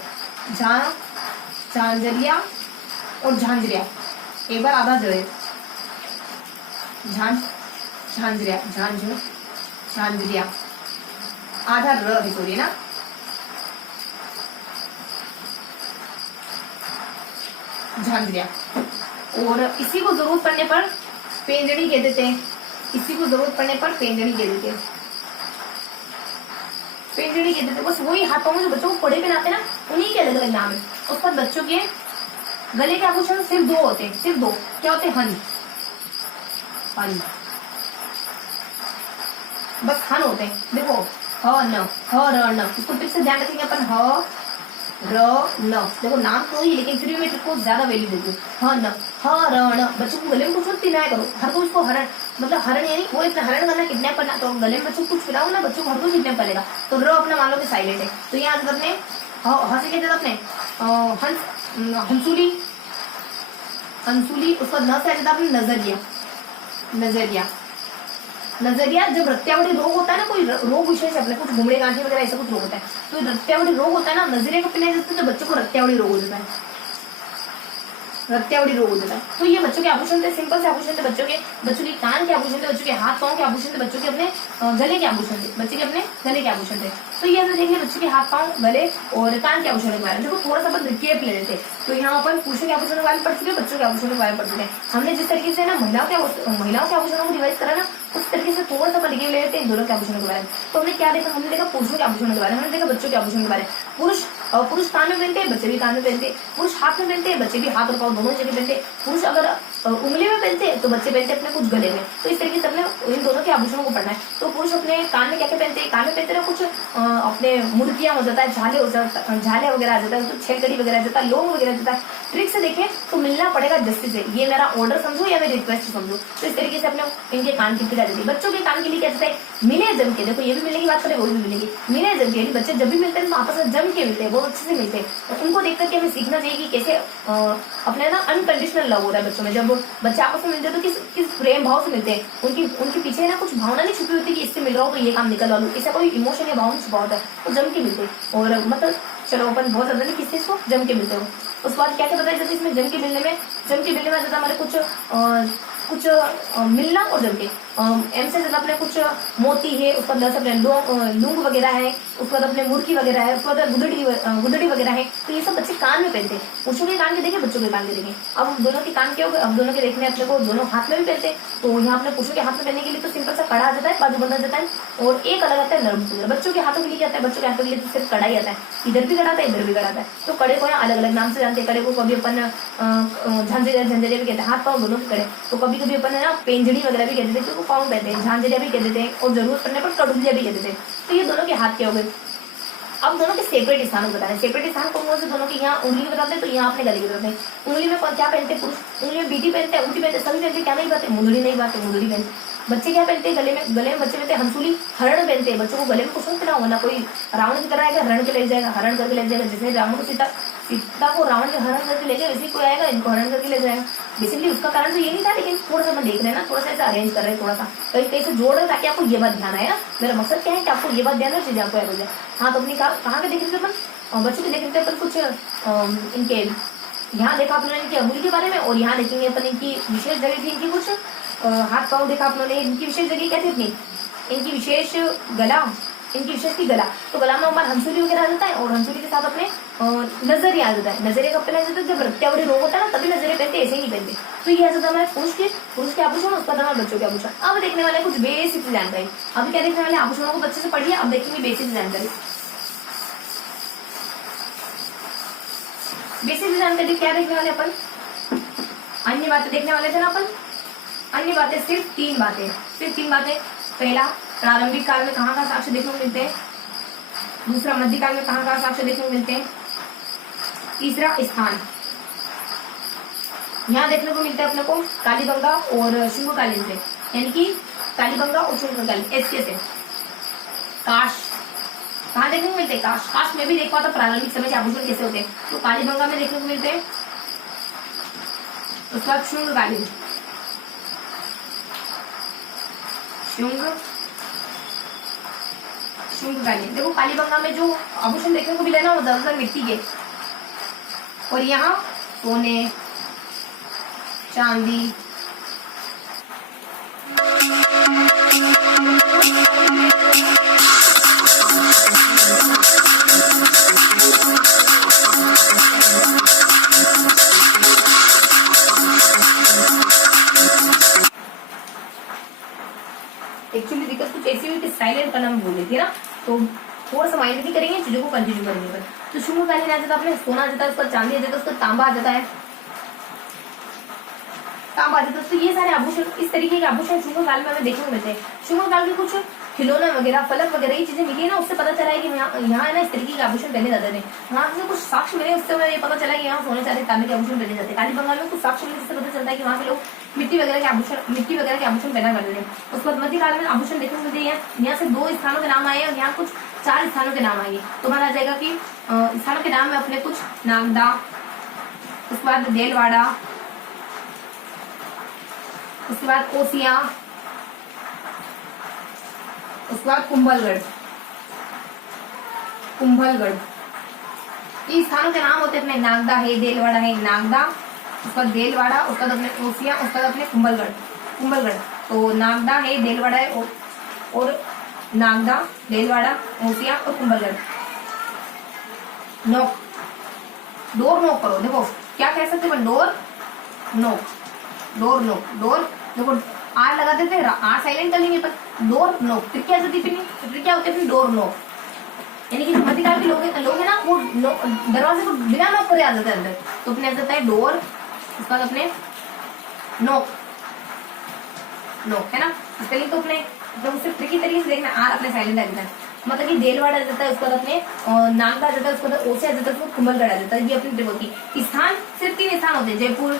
झांझरिया और झांझरिया, एक बार आधा जड़े, झांझरिया, झांझरिया, आधा र है, सॉरी ना। झांझरिया। और इसी को जरूरत पड़ने पर पेंजड़ी कह देते हैं। इसी को जरूरत पड़ने पर पेंजड़ी कह देते हैं, पेंजड़ी कह देते हैं। बस वही हाथों में जो बच्चों को कड़े पहनाते हैं ना, उन्हीं के अलग अलग नाम है। उस पर बच्चों के गले के आभूषण सिर्फ 2 होते हैं, सिर्फ 2। क्या होते हैं? हन, हन, बस हन होते हैं। देखो ह न, ह र न, इसको फिर से ध्यान रखेंगे अपन। ह र न, देखो नाम तो ही, लेकिन फिर भी मैं को ज्यादा वैल्यू देती हूँ। ह न, ह र न। बच्चों को गले में कुछ मत पिलाया करो, हर कोई उसको हरण, मतलब हरण यानी वो इतना हरण करना, किडनैप करना। तो गले में बच्चों को कुछ पिलाओ ना, बच्चों को हर कोई किडनैप करेगा। तो र अपना मान लो कि साइलेंट है, तो यहाँ अपने ह से कहते थे अपने हंस, हंसुली, हंसुली। उसका न से आता अपने नजरिया, नजरिया, नजरिया। जब रत्यावटी रोग होता है ना, कोई रोग विशेष अपने कुछ घुमड़े गांठी वगैरह ऐसा कुछ रोग होता है, तो रत्यावटी रोग होता है ना, नजरिया को पिलाया जाता है, तो बच्चों को रत्यावटी रोग हो जाता है, रत्यावटी रोग हो जाता है। तो ये बच्चों के आभूषण थे, सिंपल से आभूषण थे बच्चों के। बच्चों के कान के आभूषण थे, बच्चों के हाथ पांव के आभूषण थे, बच्चों के अपने गले के आभूषण थे, बच्चे के अपने गले के आभूषण थे। तो ये देख लिया बच्चों के हाथ पांव, गले और कान के आभूषण के बारे में। देखो थोड़ा सा अपन रिकेप ले लेते। तो यहाँ पर पुरुषों के आभूषण के बारे में पढ़ चुके, बच्चों के आभूषण के बारे में पढ़ चुके। हमने जिस तरीके से ना महिलाओं के आभूषणों को रिवाइज करा ना, उस तरीके से थोड़ा सा रिकेप ले लेते हैं दोनों के आभूषणों के बारे में। तो हमने क्या देखा? हमने देखा पुरुषों के आभूषणों के बारे में, हमने देखा बच्चों के आभूषण के बारे में। पुरुष कान में पहनते हैं, बच्चे भी कान में पहनते हैं। पुरुष हाथ में पहनते हैं, बच्चे भी हाथ और पांव दोनों जगह पहनते हैं। पुरुष अगर उंगली में पहनते हैं तो बच्चे पहनते हैं अपने कुछ गले में। तो इस तरीके से अपने इन दोनों के आभूषणों को पढ़ना है। तो पुरुष अपने कान में क्या क्या पहनते हैं? कान में पहनते हैं कुछ अपने मुर्गियां हो जाता है, झाले हो जाता है, झाले वगैरह आ जाता है, तो छेलकड़ी वगैरह आ जाता है, लोंग वगैरह आ जाता है। ट्रिक से देखें तो मिलना पड़ेगा जस्टिस से, ये मेरा ऑर्डर समझो या मेरी रिक्वेस्ट समझो। तो इस तरीके से अपने इनके कान की पिला देती है। बच्चों के कान के लिए क्या जाता है? मिले जम के। देखो ये भी मिलने की बात करें, वो भी मिलेगी। मिले जम के, बच्चे जब भी मिलते हैं तो आपस में जम के मिलते हैं, बहुत अच्छे से मिलते हैं। उनको देख करके हमें सीखना चाहिए कि कैसे अपने ना अनकंडीशनल लव हो रहा है बच्चों में। जब बच्चे आपस में मिलते हैं तो किस प्रेम भाव से मिलते हैं। उनके पीछे ना कुछ भावना नहीं छुपी होती कि इससे मिल रहा हो तो ये काम निकलवा लूं, ऐसा कोई इमोशन या भावना छुपा होता है। तो जम के मिलते हैं। और मतलब चलो अपन बहुत ज्यादा नहीं, किस चीज को जम के मिलते हो। उसके बाद क्या क्या बताया जाता है इसमें? जम के मिलने में आ जाता है हमारे कुछ मिलना और जम के। एम से ज्यादा अपने कुछ मोती है, उसके बाद अपने लूंग वगैरह है, उसके बाद अपने मुर्की वगैरह है, उसके बाद गुदड़ी वगैरह है। तो ये सब बच्चे कान में पहनते हैं। पुरुषों के कान के देखे, बच्चों के कान के देखे। अब दोनों के कान के हो गए, अब दोनों के देखने अपने को दोनों हाथ में भी पहनते हैं। तो यहाँ अपने पुरुषों के हाथ में पहनने के लिए तो सिंपल सा कड़ा आ जाता है, बाजू बंधा जाता है, और एक अलग आता है नरम सूत्र। बच्चों के हाथों के लिए क्या आता है? बच्चों के हाथों के लिए तो सिर्फ कड़ा ही आता है, इधर भी कड़ा आता है, इधर भी कड़ा आता है। तो कड़े को यहाँ अलग अलग नाम से जानते हैं। कड़े को कभी अपन झांझरिया भी कहते हैं, हाथ पाँव दोनों के कड़े। तो कभी कभी अपन है ना पेंजड़ी वगैरह भी कहते थे, क्योंकि पाँव कहते हैं, झांझरिया भी कहते थे, और जरूरत पड़ने पर कड़ुलिया भी कहते थे। तो ये दोनों के हाथ के हो गए। अब दोनों के सेपरेट स्थान बताते हैं। सेपरेट स्थान कौन से? दोनों के यहाँ उंगली बताते हैं, तो यहाँ अपने गले के बताते हैं। उंगली में क्या पहनते हैं? पुरुष उंगली में बीटी पहनते हैं, उंगली पहनते हैं, सभी पहनते हैं। क्या नहीं पाते? मुंदड़ी नहीं पाते, मुंदड़ी पहनते। बच्चे क्या पहनते हैं? गले में बच्चे पहनते हैं हंसुली, हरण पहनते हैं। बच्चों को गले में कुछ नहीं पहना, वरना कोई रावण की तरह आएगा, हरण के ले जाएगा, हरण करके ले जाएगा। जैसे रावण को सीता को रावण ने हरण करके ले गया, वैसे कोई आएगा इनको हरण करके ले जाएगा। बेसिकली उसका कारण तो ये नहीं था, लेकिन थोड़ा सा हम देख रहे हैं ना, थोड़ा सा ऐसा अरेंज कर रहे हैं, थोड़ा सा कहीं से जोड़ रहे हैं, ताकि आपको ये बात ध्यान आए ना। मेरा मकसद क्या है कि आपको ये बात ध्यान है, चीजें आपको याद हो जाए। हाँ, तो अपनी कहाँ के देख रहे थे अपन? बच्चों के देख रहे थे अपन कुछ इनके, यहाँ देखा आपने इनकी अंगुली के बारे में, और यहाँ देखेंगे अपन इनकी विशेष जगह थी, इनकी कुछ हाथ पाँव देखा आपने। इनकी विशेष जगह क्या थी अपनी? इनकी विशेष गला, इनकी विशेष थी गला। तो गला में हमारा हंसुली वगैरह आ जाता है, और हंसुली के साथ अपने नजरिया आ जाता है। नजरिया कब पहना जाता है? जब रत्यावटी रोग होता है ना, तभी नजरिया पहनते, ऐसे ही पहनते। तो ये आ जाता है हमारे पुरुष के आभूषण, उसका हमारे बच्चों के आभूषण। अब देखने वाले कुछ बेसिक जानकारी। अब क्या देखने वाले? आभूषणों को बच्चे से पढ़िए, अब देखेंगे बेसिक जानकारी। बेसिक जानकारी क्या देखने वाले अपन? अन्य बातें देखने वाले थे ना अपन। अन्य बातें सिर्फ 3 बातें, सिर्फ 3 बातें। पहला, प्रारंभिक काल में कहाँ कहाँ साक्ष्य देखने को मिलते हैं। दूसरा, मध्यकाल में कहाँ कहाँ साक्ष्य देखने को मिलते हैं। तीसरा, स्थान। यहाँ देखने को मिलता है अपने को कालीबंगा और शुंगकालीन से, यानी कि कालीबंगा और शुंगकालीन ऐसे से। काश कहाँ देखने को मिलते हैं। काश, काश में भी देख पाता प्रारंभिक समय के आभूषण कैसे होते हैं, तो कालीबंगा में देखने को मिलते हैं। उसके बाद शुंगकालीन, शुंगकालीन। देखो कालीबंगा में जो आभूषण देखने को मिले ना वो ज्यादातर मिट्टी के, और यहाँ सोने चांदी। एक्चुअली दिक्कत कुछ ऐसी हुई कि साइलेंट करना मैं भूल गई थी ना, तो थोड़ा सा माइंड भी करेंगे चीजों को कंटिन्यू करेंगे पर। तो शुंगकालीन आ जाता है अपने सोना आ जाता है, उसका चांदी आ जाता है, उसका तांबा आ जाता है, तांबा आ जाता है। तो ये सारे आभूषण, इस तरीके के आभूषण शुंगकाल में हमें देखने को मिलते हैं। शुंगकाल के कुछ खिलौने वगैरह, फलक वगैरह ये चीजें मिली है ना, उससे पता चला है कि यहाँ है ना इस तरीके के आभूषण पहने जाते थे। वहां से कुछ साक्ष्य मिले, उससे हमें ये पता चला कि यहाँ सोने चांदी तांबे के आभूषण पहने जाते हैं। कालीबंगा में कुछ साक्ष्य मिले, जिससे पता चलता है कि वहाँ के लोग मिट्टी वगैरह के आभूषण पहना करते थे। उसके बाद मध्यकाल में आभूषण देखने को मिलते हैं। यहाँ से 2 स्थानों के नाम आए और यहाँ कुछ 4 स्थानों के नाम आएंगे। तो हमारा आ जाएगा कि स्थानों के नाम में अपने कुछ नागदा, उसके बाद देलवाड़ा, उसके बाद ओसिया, उसके बाद कुंभलगढ़। ये स्थानों के नाम होते हैं अपने नागदा है, देलवाड़ा है, नागदा, उसका देलवाड़ा, उसका अपने ओसिया, उसका अपने कुंभलगढ़। तो नागदा है, देलवाड़ा है और नागदा, देलवाड़ा, ओसिया और कुंभलगढ़। नोक, डोर नोक करो। देखो क्या कह सकते हैं, डोर नोक, डोर नोक, डोर। देखो आर लगा देते हैं, आर साइलेंट कर लेंगे पर डोर नोक। फिर क्या होती है, फिर क्या होते हैं, डोर नोक। यानी कि जो मध्यकाल के लोग है ना, वो दरवाजे को बिना नॉक करे आ जाते हैं अंदर। तो अपने आ जाता है डोर, उसके बाद अपने नोक, नोक है ना। स्पेलिंग तो अपने जब उससे ट्रिकी तरीके से देखना, आर अपने साइलेंट आ जाता है। मतलब कि देलवाड़ा आ जाता है, उसके बाद अपने नागदा आ जाता है, उसके बाद ओसिया आ जाता है, उसको कुंभलगढ़ आ जाता है। ये अपनी ट्रिक होती है। स्थान सिर्फ 3 स्थान होते हैं, जयपुर,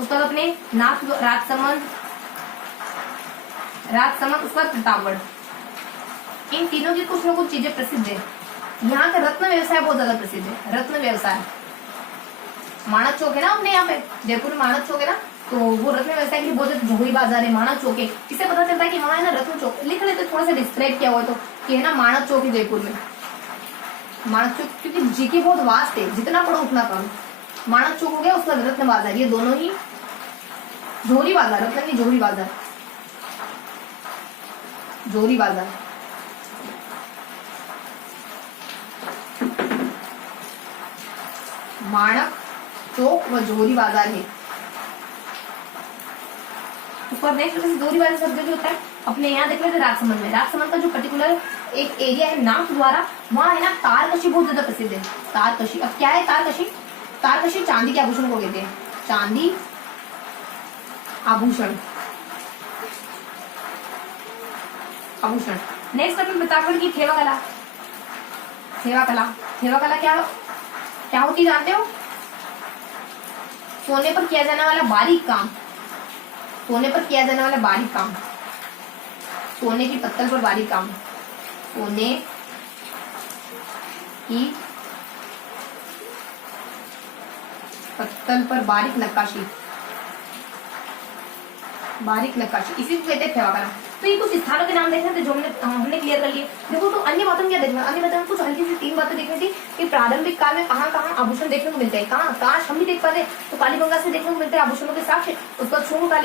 उसके बाद अपने राजसमंद, उसके बाद प्रतापगढ़। इन तीनों की कुछ न कुछ चीजें प्रसिद्ध है। यहाँ का रत्न व्यवसाय बहुत ज्यादा प्रसिद्ध है। रत्न व्यवसाय, माणक चौक है ना अपने यहाँ पे, जयपुर में माणक चौक है ना, तो वो रत्न व्यवसाय के लिए बहुत जोहरी बाजार है, माणक चौक है। इससे पता चलता है कि वहाँ है ना रत्न चौक। लिख लेते थोड़ा सा डिस्क्राइब किया हुआ तो कि है ना माणक चौक है जयपुर में। माणक चौक क्योंकि जीके बहुत वास्ट है, जितना पढ़ो उतना कम। माणक चौक हो गया, उसका रत्न बाजार, ये दोनों ही जोहरी बाजार, रत्न की जोहरी बाजार, जोहरी बाजार। माणक चौक व जोहरी बाजार है। ऊपर नेक्स्ट जोहरी बाजार शब्द जो होता है अपने यहाँ देख लेते राजसमंद में। राजसमंद का जो पर्टिकुलर एक एरिया है नाथ द्वारा, वहाँ है ना तारकशी बहुत ज्यादा प्रसिद्ध है। तारकशी, अब क्या है तारकशी? तारकशी चांदी के आभूषण को कहते हैं, चांदी आभूषण, आभूषण। नेक्स्ट अपने प्रतापगढ़ की थेवा कला। थेवा कला, थेवा कला क्या होती जानते हो? सोने पर किया जाने वाला बारीक काम, सोने पर किया जाने वाला बारीक काम, सोने की पत्तल पर बारीक काम, सोने की पत्तल पर बारीक नक्काशी, बारीक नक्काशी, इसी को कहते हैं थेवा कला। तो ये कुछ स्थानों के नाम देखने थे जो हमने क्लियर कर लिए। देखो तो अन्य बातों में क्या देखना, अन्य बातों में कुछ हल्की सी 3 बातें देखनी थी कि प्रारंभिक काल में कहाँ कहाँ आभूषण देखने को मिलते हैं, कहाँ काश हम भी देख पाते। तो कालीबंगा से देखने को मिलते हैं आभूषणों के साक्ष्य। उसका शुंग काल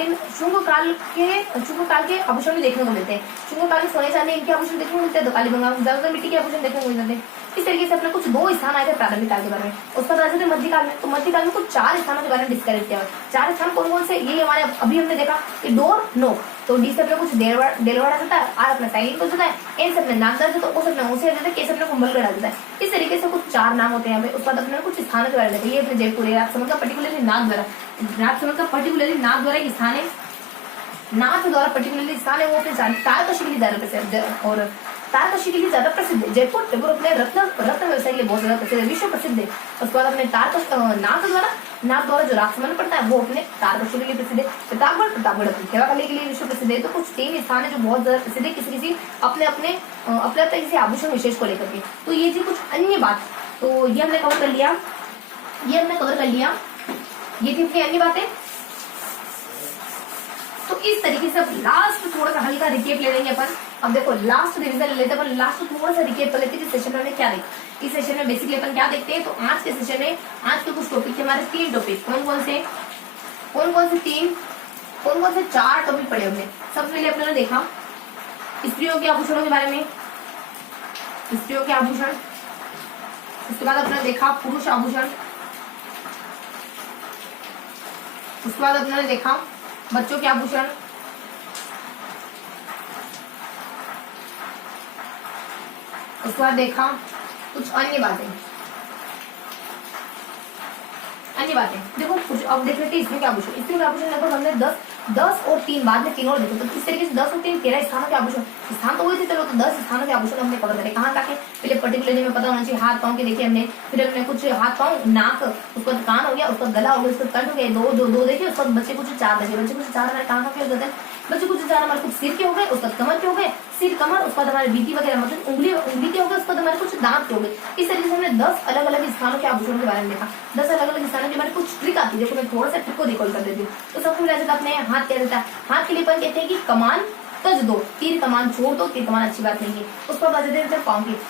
के आभूषण भी देखने को मिलते हैं। शुंग काल में सोने चांदी इनके आभूषण देखने को मिलते हैं, तो कालीबंगा में ज्यादातर मिट्टी के आभूषण देखने को मिल जाते हैं। इस तरीके से अपने कुछ 2 स्थान आए थे प्रारंभिक काल के बारे में। उसका बात थे मध्यकाल में, तो मध्यकाल में कुछ 4 स्थानों के बारे में डिस्क्राइब किया। 4 स्थान कौन कौन से, ये हमारे अभी हमने देखा कि डोर नोक, तो डी से अपने कुछ डेलवाड़ा जाता है, आर अपना साइलेंट हो जाता है, एन से अपने नाक दर्द तो ओ से अपने ऊँचे आ जाता है, के से अपने कुंभलगढ़ आ जाता है। इस तरीके से कुछ 4 नाम होते हैं यहाँ पे। उसके बाद अपने कुछ स्थानों के बारे में देखिए, ये अपने जयपुर है, राजसमंद का पर्टिकुलरली नाथ द्वारा, राजसमंद का पर्टिकुलरली नाथ द्वारा एक स्थान है, नाथ द्वारा पर्टिकुलरली स्थान है वो अपने तारकशी के लिए ज्यादा प्रसिद्ध है, और तारकशी के लिए ज्यादा प्रसिद्ध है। जयपुर अपने रत्न व्यवसाय के लिए बहुत ज्यादा प्रसिद्ध है, विश्व प्रसिद्ध है। उसके बाद अपने नाथ द्वारा जो राजसमंद पड़ता है वो अपने तारकशी के लिए प्रसिद्ध है। प्रतापगढ़ अपने सेवाकली के लिए विश्व प्रसिद्ध है। तो कुछ 3 स्थान है जो बहुत ज्यादा प्रसिद्ध है, किसी अपने किसी आभूषण विशेष को लेकर के। तो ये थी कुछ अन्य बात, तो ये हमने कवर कर लिया, ये थी अपनी अन्य बातें। तो इस तरीके से अब लास्ट थोड़ा सा हल्का रिकेप ले लेंगे अपन। अब देखो लास्ट रिवीजन लेते हैं अपन, लास्ट थोड़ा सा रिकेप कर लेते हैं कि सेशन में हमने क्या देखा। इस सेशन में बेसिकली अपन क्या देखते हैं, तो आज के सेशन में आज के कुछ टॉपिक थे हमारे 3 टॉपिक। कौन कौन से 4 टॉपिक पढ़े हमने। सबसे पहले अपने देखा स्त्रियों के आभूषणों के बारे में, स्त्रियों के आभूषण। उसके बाद अपने देखा पुरुष आभूषण। उसके बाद अपने देखा बच्चों के आभूषण। उसके बाद देखा कुछ अन्य बातें। देखो कुछ अब देख लेते हैं इसमें क्या आभूषण। इसमें आभूषण लगभग हमने 10 और 3 बाद में 3 और देखे। तो इस तरीके से 10 और 3 13 स्थानों के आभूषण, स्थान तो वही थे, चलो तो 10 स्थानों के आभूषण हमने कवर करे। कहाँ तक है पहले पर्टिकुलरली में पता होना चाहिए, हाथ पाँव के देखे हमने, फिर हमने कुछ हाथ पाँव नाक, उसका कान हो गया, उसका गला हो गया, उसका कंठ हो गया, दो देखे। उसका बच्चे कुछ 4 देखे, बच्चे कुछ 4 हमारे कहाँ के हो जाते हैं, बच्चे कुछ 4 हमारे कुछ सिर के हो गए, उसका कमर के हो गए, सिर कमर, उसके बाद हमारे बीती वगैरह मतलब उंगली के हो गए, उसके बाद हमारे कुछ दांत के हो गए। इस तरीके से हमने 10 अलग अलग स्थानों के आभूषणों के बारे में देखा। 10 अलग अलग स्थानों के बारे में कुछ ट्रिक आती है, देखो मैं थोड़ा सा ट्रिक को रिकॉल कर देती हूँ। तो सबसे पहले जाता अपने हाथ क्या रहता है, हाथ के लिए अपन कहते हैं कि कमान तज दो, तीर कमान छोड़ दो, तीर कमान अच्छी बात नहीं है। उसके बाद आ जाते हैं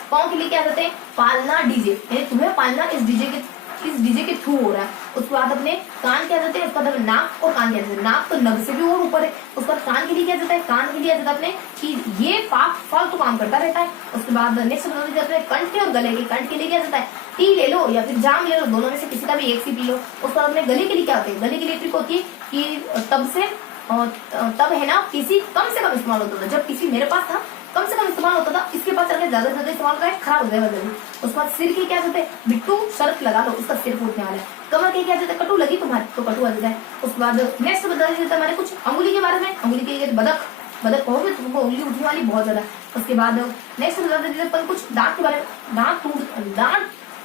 पाँव के लिए क्या कहते हैं, पालना डीजे, यानी तुम्हें पालना इस डीजे के थ्रू हो रहा है। उसके बाद अपने कान क्या जाते हैं, उसके बाद नाक और कान क्या जाते हैं, नाक तो नभ से भी और ऊपर है। उसके बाद कान के लिए क्या जाता है, कान के लिए जाता है अपने कि ये फालतू काम करता रहता है। उसके बाद नेक्स्ट जाता है कंठ के और गले के, कंठ के लिए क्या जाता है, टी ले लो या फिर जाम ले लो, दोनों में से किसी का भी एक सी पी लो। उसके बाद अपने गले के लिए क्या होता है, गले के लिए ट्रिक होती है कि तब है ना किसी कम से कम इस्तेमाल होता था, जब किसी मेरे पास था कम से कम इस्तेमाल होता था, इसके पास चलकर ज्यादा से ज्यादा इस्तेमाल होता है, खराब हो जाएगा जल्दी। उसके बाद सिर के क्या जाते हैं, बिट्टू शर्त लगा लो, उसका सिर फूटने वाला है। कमर के क्या जाते हैं, कटू लगी तुम्हारी तो कटू आ जाता है। उसके बाद नेक्स्ट बता देते हैं हमारे कुछ अंगुली के बारे में, अंगुली के बदक कहोगे तुमको उंगली उठने वाली बहुत ज्यादा। उसके बाद नेक्स्ट बता देते हैं अपन कुछ दांत के बारे में,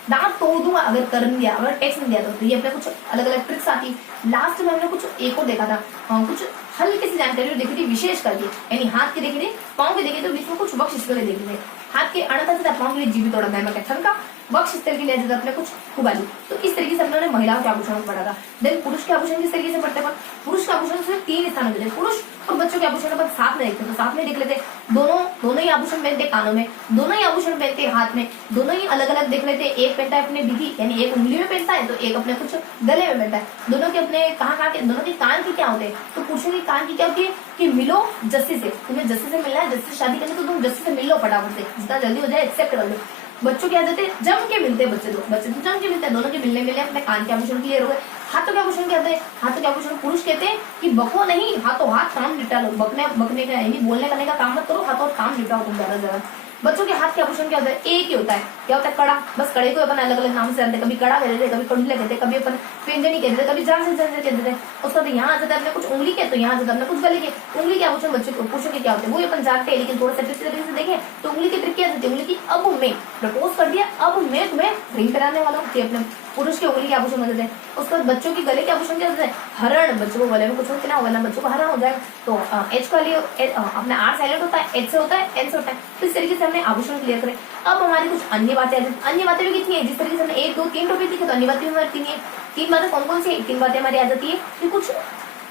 दांत तोड़ दूंगा अगर कर नहीं दिया, अगर टेक्स्ट नहीं दिया तो ये अपने कुछ अलग अलग ट्रिक्स आती। लास्ट में हमने कुछ एक और देखा था, कुछ हल्की सी जानकारी देखी थी विशेष करके, यानी हाथ के देखे थे, पाँव के देखे थे, बीच में कुछ बख्श स्थल देखे थे। हाथ के अणता से पाँव के लिए जीवित तोड़ा मैं ठनका, बख्श स्थल के लिए अपने कुछ खुबाली। तो इस तरीके से हमने महिलाओं के आभूषण पढ़ा था। देन पुरुष के आभूषण किस तरीके से पढ़ते हैं, पुरुष के आभूषण सिर्फ 3 स्थान होते हैं, पुरुष और बच्चों के आभूषण अपन साथ में देखते, तो साथ में देख लेते। दोनों ही आभूषण पहनते कानों में, दोनों ही आभूषण पहनते हाथ में, दोनों ही अलग अलग देख लेते। एक पहनता है अपने बीती, यानी एक उंगली में पहनता है, तो एक अपने कुछ गले में पहनता है। दोनों के अपने कहाँ के, दोनों के कान की क्या होते हैं, तो पुरुषों के कान की क्या होती है कि मिलो जस्सी से, तुम्हें जस्सी से मिलना है, जस्सी से शादी करनी तो तुम जस्सी से मिल लो फटाफट से, जितना जल्दी हो जाए एक्सेप्ट कर लो। बच्चों के आ जाते जम के मिलते हैं, बच्चे तो जम के मिलते हैं, दोनों के मिलने अपने कान के आभूषण क्लियर हो गए। हाथों के आभूषण क्या होते हैं, हाथों के आभूषण पुरुष कहते हैं कि बको नहीं, हाथों हाथ काम निपटा लो, बकने का यानी बोलने करने का काम मत करो, हाथों काम निपटाओ तुम ज्यादा। बच्चों के हाथ के आभूषण क्या होता है, एक ही होता है, क्या होता है कड़ा, बस कड़े को अपन अलग अलग नाम से जानते हैं, कभी कड़ा कहते थे, कभी कंडले कहते, कभी अपन पेंजनी कहते थे, कभी जान कहते थे। उसका तो यहाँ आ जाता है अपने कुछ उंगली के, तो यहाँ आ जाता है अपने कुछ गले के। उंगली के आभूषण बच्चों को पुरुषों के क्या होते हैं वो अपन जानते हैं, लेकिन थोड़ा सा तरीके से देखें तो उंगली की ट्रिक क्या होती है, उंगली की अब मैं प्रपोज कर दिया, अब मैं तुम्हें रिंग कराने वाला हूँ, अपने पुरुष के उंगली के आभूषण होते हैं। उसके बाद बच्चों के गले के आभूषण क्या होते हैं, हरण, बच्चों को गले में कुछ होता है वरना बच्चों को हरण हो जाएगा, तो एच का लिए अपना आर साइलेंट होता है, एच से होता है, एन से होता है। तो इस तरीके से हमने आभूषण क्लियर करे। अब हमारी कुछ अन्य बातें अन्य बातें भी कितनी है, जिस तरीके से हमने 1 2 3 टॉपिक दिखे, तो अन्य बातें हमारी 3 बातें कौन कौन सी है, 3 बातें हमारी आ जाती है कि कुछ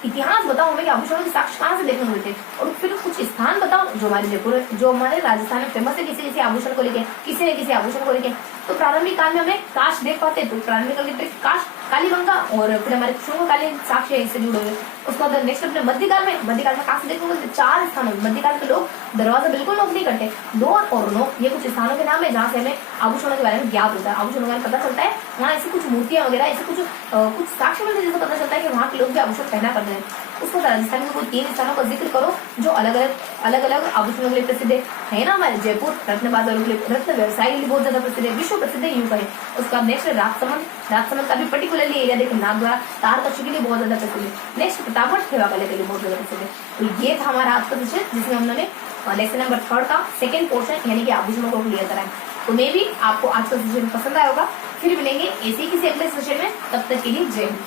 इतिहास बताओ हमें कि आभूषणों के साक्ष्य कहाँ से देखने को मिलते हैं, और फिर कुछ स्थान बताओ जो हमारे जयपुर, जो हमारे राजस्थान में फेमस है किसी आभूषण को लेके, किसी न किसी आभूषण को लेके। तो प्रारंभिक काल में हमें काश देख पाते, तो प्रारंभिक काल के काश कालीबंगा और फिर हमारे शुंगकालीन साक्ष्य इससे जुड़े हुए। उसके बाद नेक्स्ट अपने मध्यकाल में काश देखने को मिलते 4 स्थानों में। मध्यकाल के लोग दरवाजा बिल्कुल नोक नहीं करते, डोर और नोक, ये कुछ स्थानों के नाम है जहाँ से हमें आभूषणों के बारे में ज्ञात होता है, आभूषणों के बारे में पता चलता है। वहाँ ऐसी कुछ मूर्तियां वगैरह ऐसे कुछ साक्ष्य मिलते हैं जिससे पता चलता है कि वहाँ के लोग भी आभूषण पहना करते हैं। उसको राजस्थान में कोई 3 स्थानों का जिक्र करो जो अलग अलग आभूषणों के लिए प्रसिद्ध है ना। हमारे जयपुर रत्न बाजारों के लिए, रत्न व्यवसाय के लिए बहुत ज्यादा प्रसिद्ध है, विश्व प्रसिद्ध है यूं कहें। उसका नेक्स्ट राजसमंद का भी पर्टिकुलरली एरिया देखिए, नाथद्वारा तारकशी के लिए बहुत ज्यादा प्रसिद्ध है। नेक्स्ट प्रतापगढ़ सेवा के लिए बहुत ज्यादा प्रसिद्ध है। तो ये था हमारा आज का सेशन जिसमें हमने लेसन नंबर 3 का सेकंड पोर्शन यानी कि आभूषणों को क्लियर कराएं। तो मे भी आपको आज का सेशन पसंद आया होगा। फिर मिलेंगे ऐसे किसी अगले सेशन में, तब तक के लिए जय हिंद।